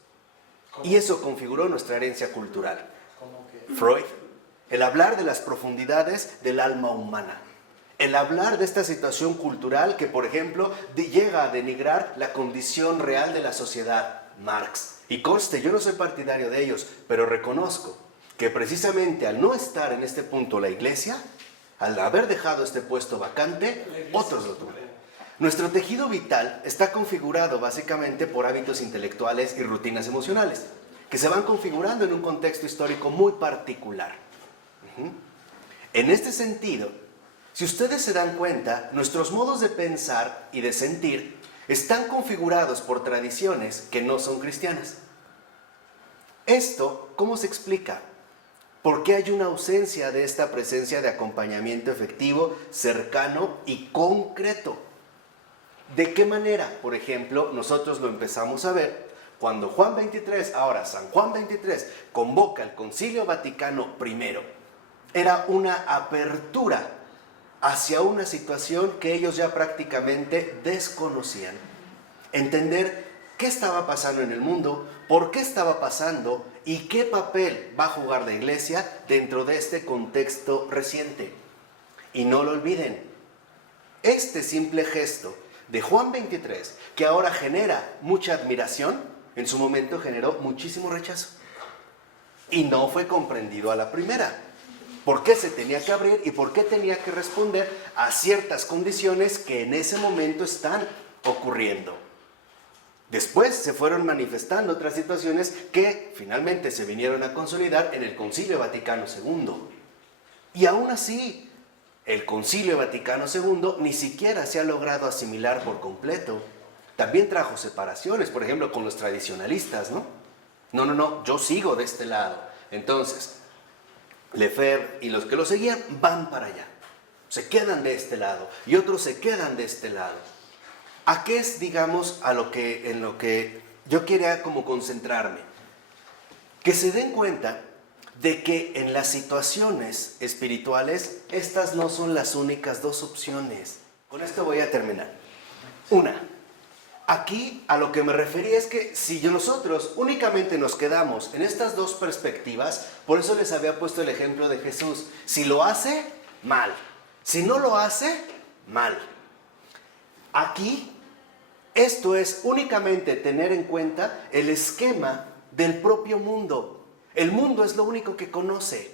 Y eso configuró nuestra herencia cultural. ¿Cómo que? Freud, el hablar de las profundidades del alma humana, el hablar de esta situación cultural que, por ejemplo, llega a denigrar la condición real de la sociedad, Marx. Y conste, yo no soy partidario de ellos, pero reconozco que precisamente al no estar en este punto la iglesia, al haber dejado este puesto vacante, otros lo tuvieron. Nuestro tejido vital está configurado básicamente por hábitos intelectuales y rutinas emocionales, que se van configurando en un contexto histórico muy particular. En este sentido, si ustedes se dan cuenta, nuestros modos de pensar y de sentir están configurados por tradiciones que no son cristianas. Esto, ¿cómo se explica? ¿Por qué hay una ausencia de esta presencia de acompañamiento efectivo, cercano y concreto? ¿De qué manera, por ejemplo, nosotros lo empezamos a ver cuando Juan 23, ahora San Juan 23, convoca el Concilio Vaticano I? Era una apertura hacia una situación que ellos ya prácticamente desconocían. Entender qué estaba pasando en el mundo, por qué estaba pasando y qué papel va a jugar la Iglesia dentro de este contexto reciente. Y no lo olviden, este simple gesto de Juan 23, que ahora genera mucha admiración, en su momento generó muchísimo rechazo. Y no fue comprendido a la primera. ¿Por qué se tenía que abrir y por qué tenía que responder a ciertas condiciones que en ese momento están ocurriendo? Después se fueron manifestando otras situaciones que finalmente se vinieron a consolidar en el Concilio Vaticano II. Y aún así, el Concilio Vaticano II ni siquiera se ha logrado asimilar por completo. También trajo separaciones, por ejemplo, con los tradicionalistas, ¿no? No, yo sigo de este lado. Entonces, Lefebvre y los que lo seguían van para allá. Se quedan de este lado y otros se quedan de este lado. ¿A qué es, digamos, en lo que yo quería como concentrarme? Que se den cuenta de que en las situaciones espirituales, estas no son las únicas dos opciones. Con esto voy a terminar. Una, aquí a lo que me refería es que si nosotros únicamente nos quedamos en estas dos perspectivas, por eso les había puesto el ejemplo de Jesús. Si lo hace, mal. Si no lo hace, mal. Aquí, esto es únicamente tener en cuenta el esquema del propio mundo. El mundo es lo único que conoce,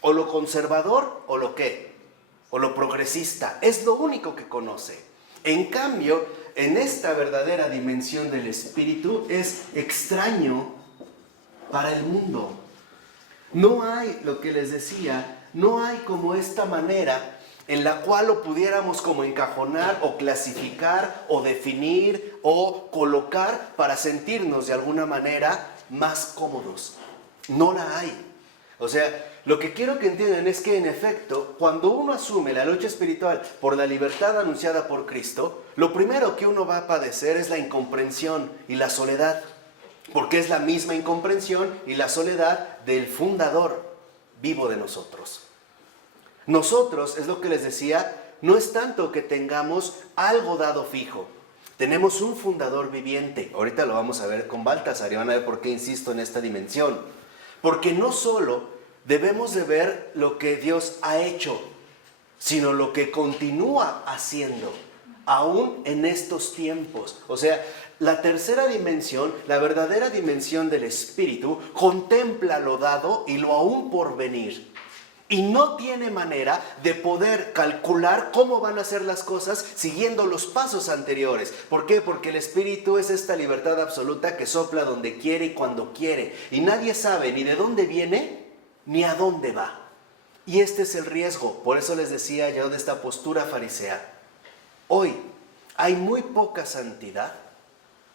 o lo conservador o lo qué, o lo progresista, es lo único que conoce. En cambio, en esta verdadera dimensión del espíritu es extraño para el mundo. No hay, lo que les decía, no hay como esta manera en la cual lo pudiéramos como encajonar o clasificar o definir o colocar para sentirnos de alguna manera más cómodos. No la hay. O sea, lo que quiero que entiendan es que en efecto, cuando uno asume la lucha espiritual por la libertad anunciada por Cristo, lo primero que uno va a padecer es la incomprensión y la soledad, porque es la misma incomprensión y la soledad del fundador vivo de nosotros. Nosotros, es lo que les decía, no es tanto que tengamos algo dado fijo. Tenemos un fundador viviente. Ahorita lo vamos a ver con Baltasar y van a ver por qué insisto en esta dimensión. Porque no solo debemos de ver lo que Dios ha hecho, sino lo que continúa haciendo, aún en estos tiempos. O sea, la tercera dimensión, la verdadera dimensión del espíritu, contempla lo dado y lo aún por venir. Y no tiene manera de poder calcular cómo van a ser las cosas siguiendo los pasos anteriores. ¿Por qué? Porque el espíritu es esta libertad absoluta que sopla donde quiere y cuando quiere. Y nadie sabe ni de dónde viene ni a dónde va. Y este es el riesgo. Por eso les decía yo de esta postura farisea. Hoy hay muy poca santidad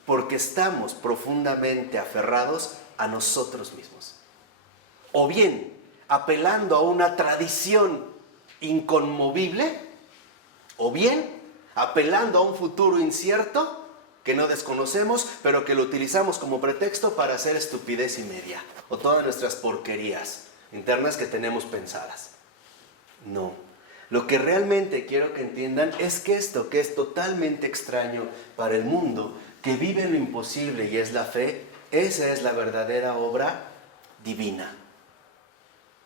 porque estamos profundamente aferrados a nosotros mismos. O bien apelando a una tradición inconmovible, o bien apelando a un futuro incierto que no desconocemos, pero que lo utilizamos como pretexto para hacer estupidez y media, o todas nuestras porquerías internas que tenemos pensadas. No, lo que realmente quiero que entiendan es que esto que es totalmente extraño para el mundo, que vive lo imposible y es la fe, esa es la verdadera obra divina.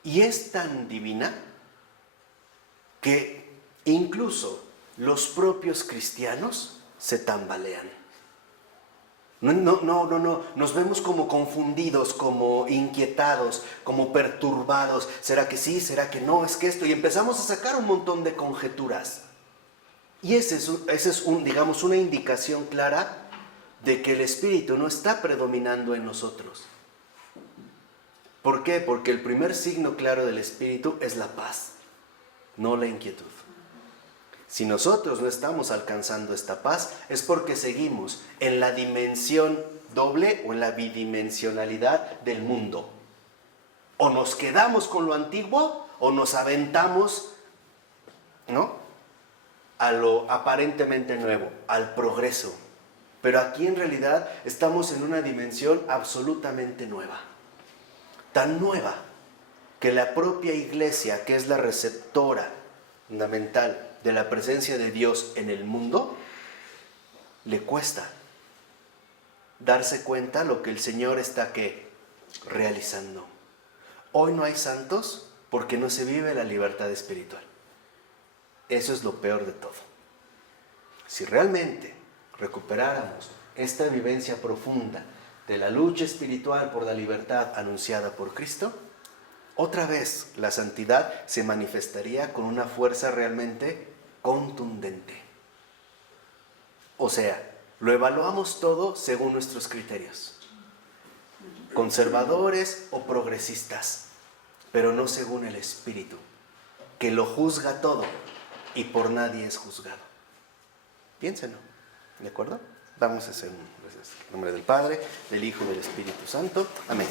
Y es tan divina que incluso los propios cristianos se tambalean. No, nos vemos como confundidos, como inquietados, como perturbados. ¿Será que sí? ¿Será que no? Es que esto... Y empezamos a sacar un montón de conjeturas. Y ese es digamos, una indicación clara de que el Espíritu no está predominando en nosotros. ¿Por qué? Porque el primer signo claro del Espíritu es la paz, no la inquietud. Si nosotros no estamos alcanzando esta paz, es porque seguimos en la dimensión doble o en la bidimensionalidad del mundo. O nos quedamos con lo antiguo o nos aventamos, ¿no?, a lo aparentemente nuevo, al progreso. Pero aquí en realidad estamos en una dimensión absolutamente nueva. Tan nueva que la propia iglesia, que es la receptora fundamental de la presencia de Dios en el mundo, le cuesta darse cuenta lo que el Señor está realizando. Hoy no hay santos porque no se vive la libertad espiritual. Eso es lo peor de todo. Si realmente recuperáramos esta vivencia profunda de la lucha espiritual por la libertad anunciada por Cristo, otra vez la santidad se manifestaría con una fuerza realmente contundente. O sea, lo evaluamos todo según nuestros criterios, conservadores o progresistas, pero no según el Espíritu, que lo juzga todo y por nadie es juzgado. Piénsenlo, ¿de acuerdo? Vamos a hacer un gracias. En nombre del Padre, del Hijo y del Espíritu Santo. Amén.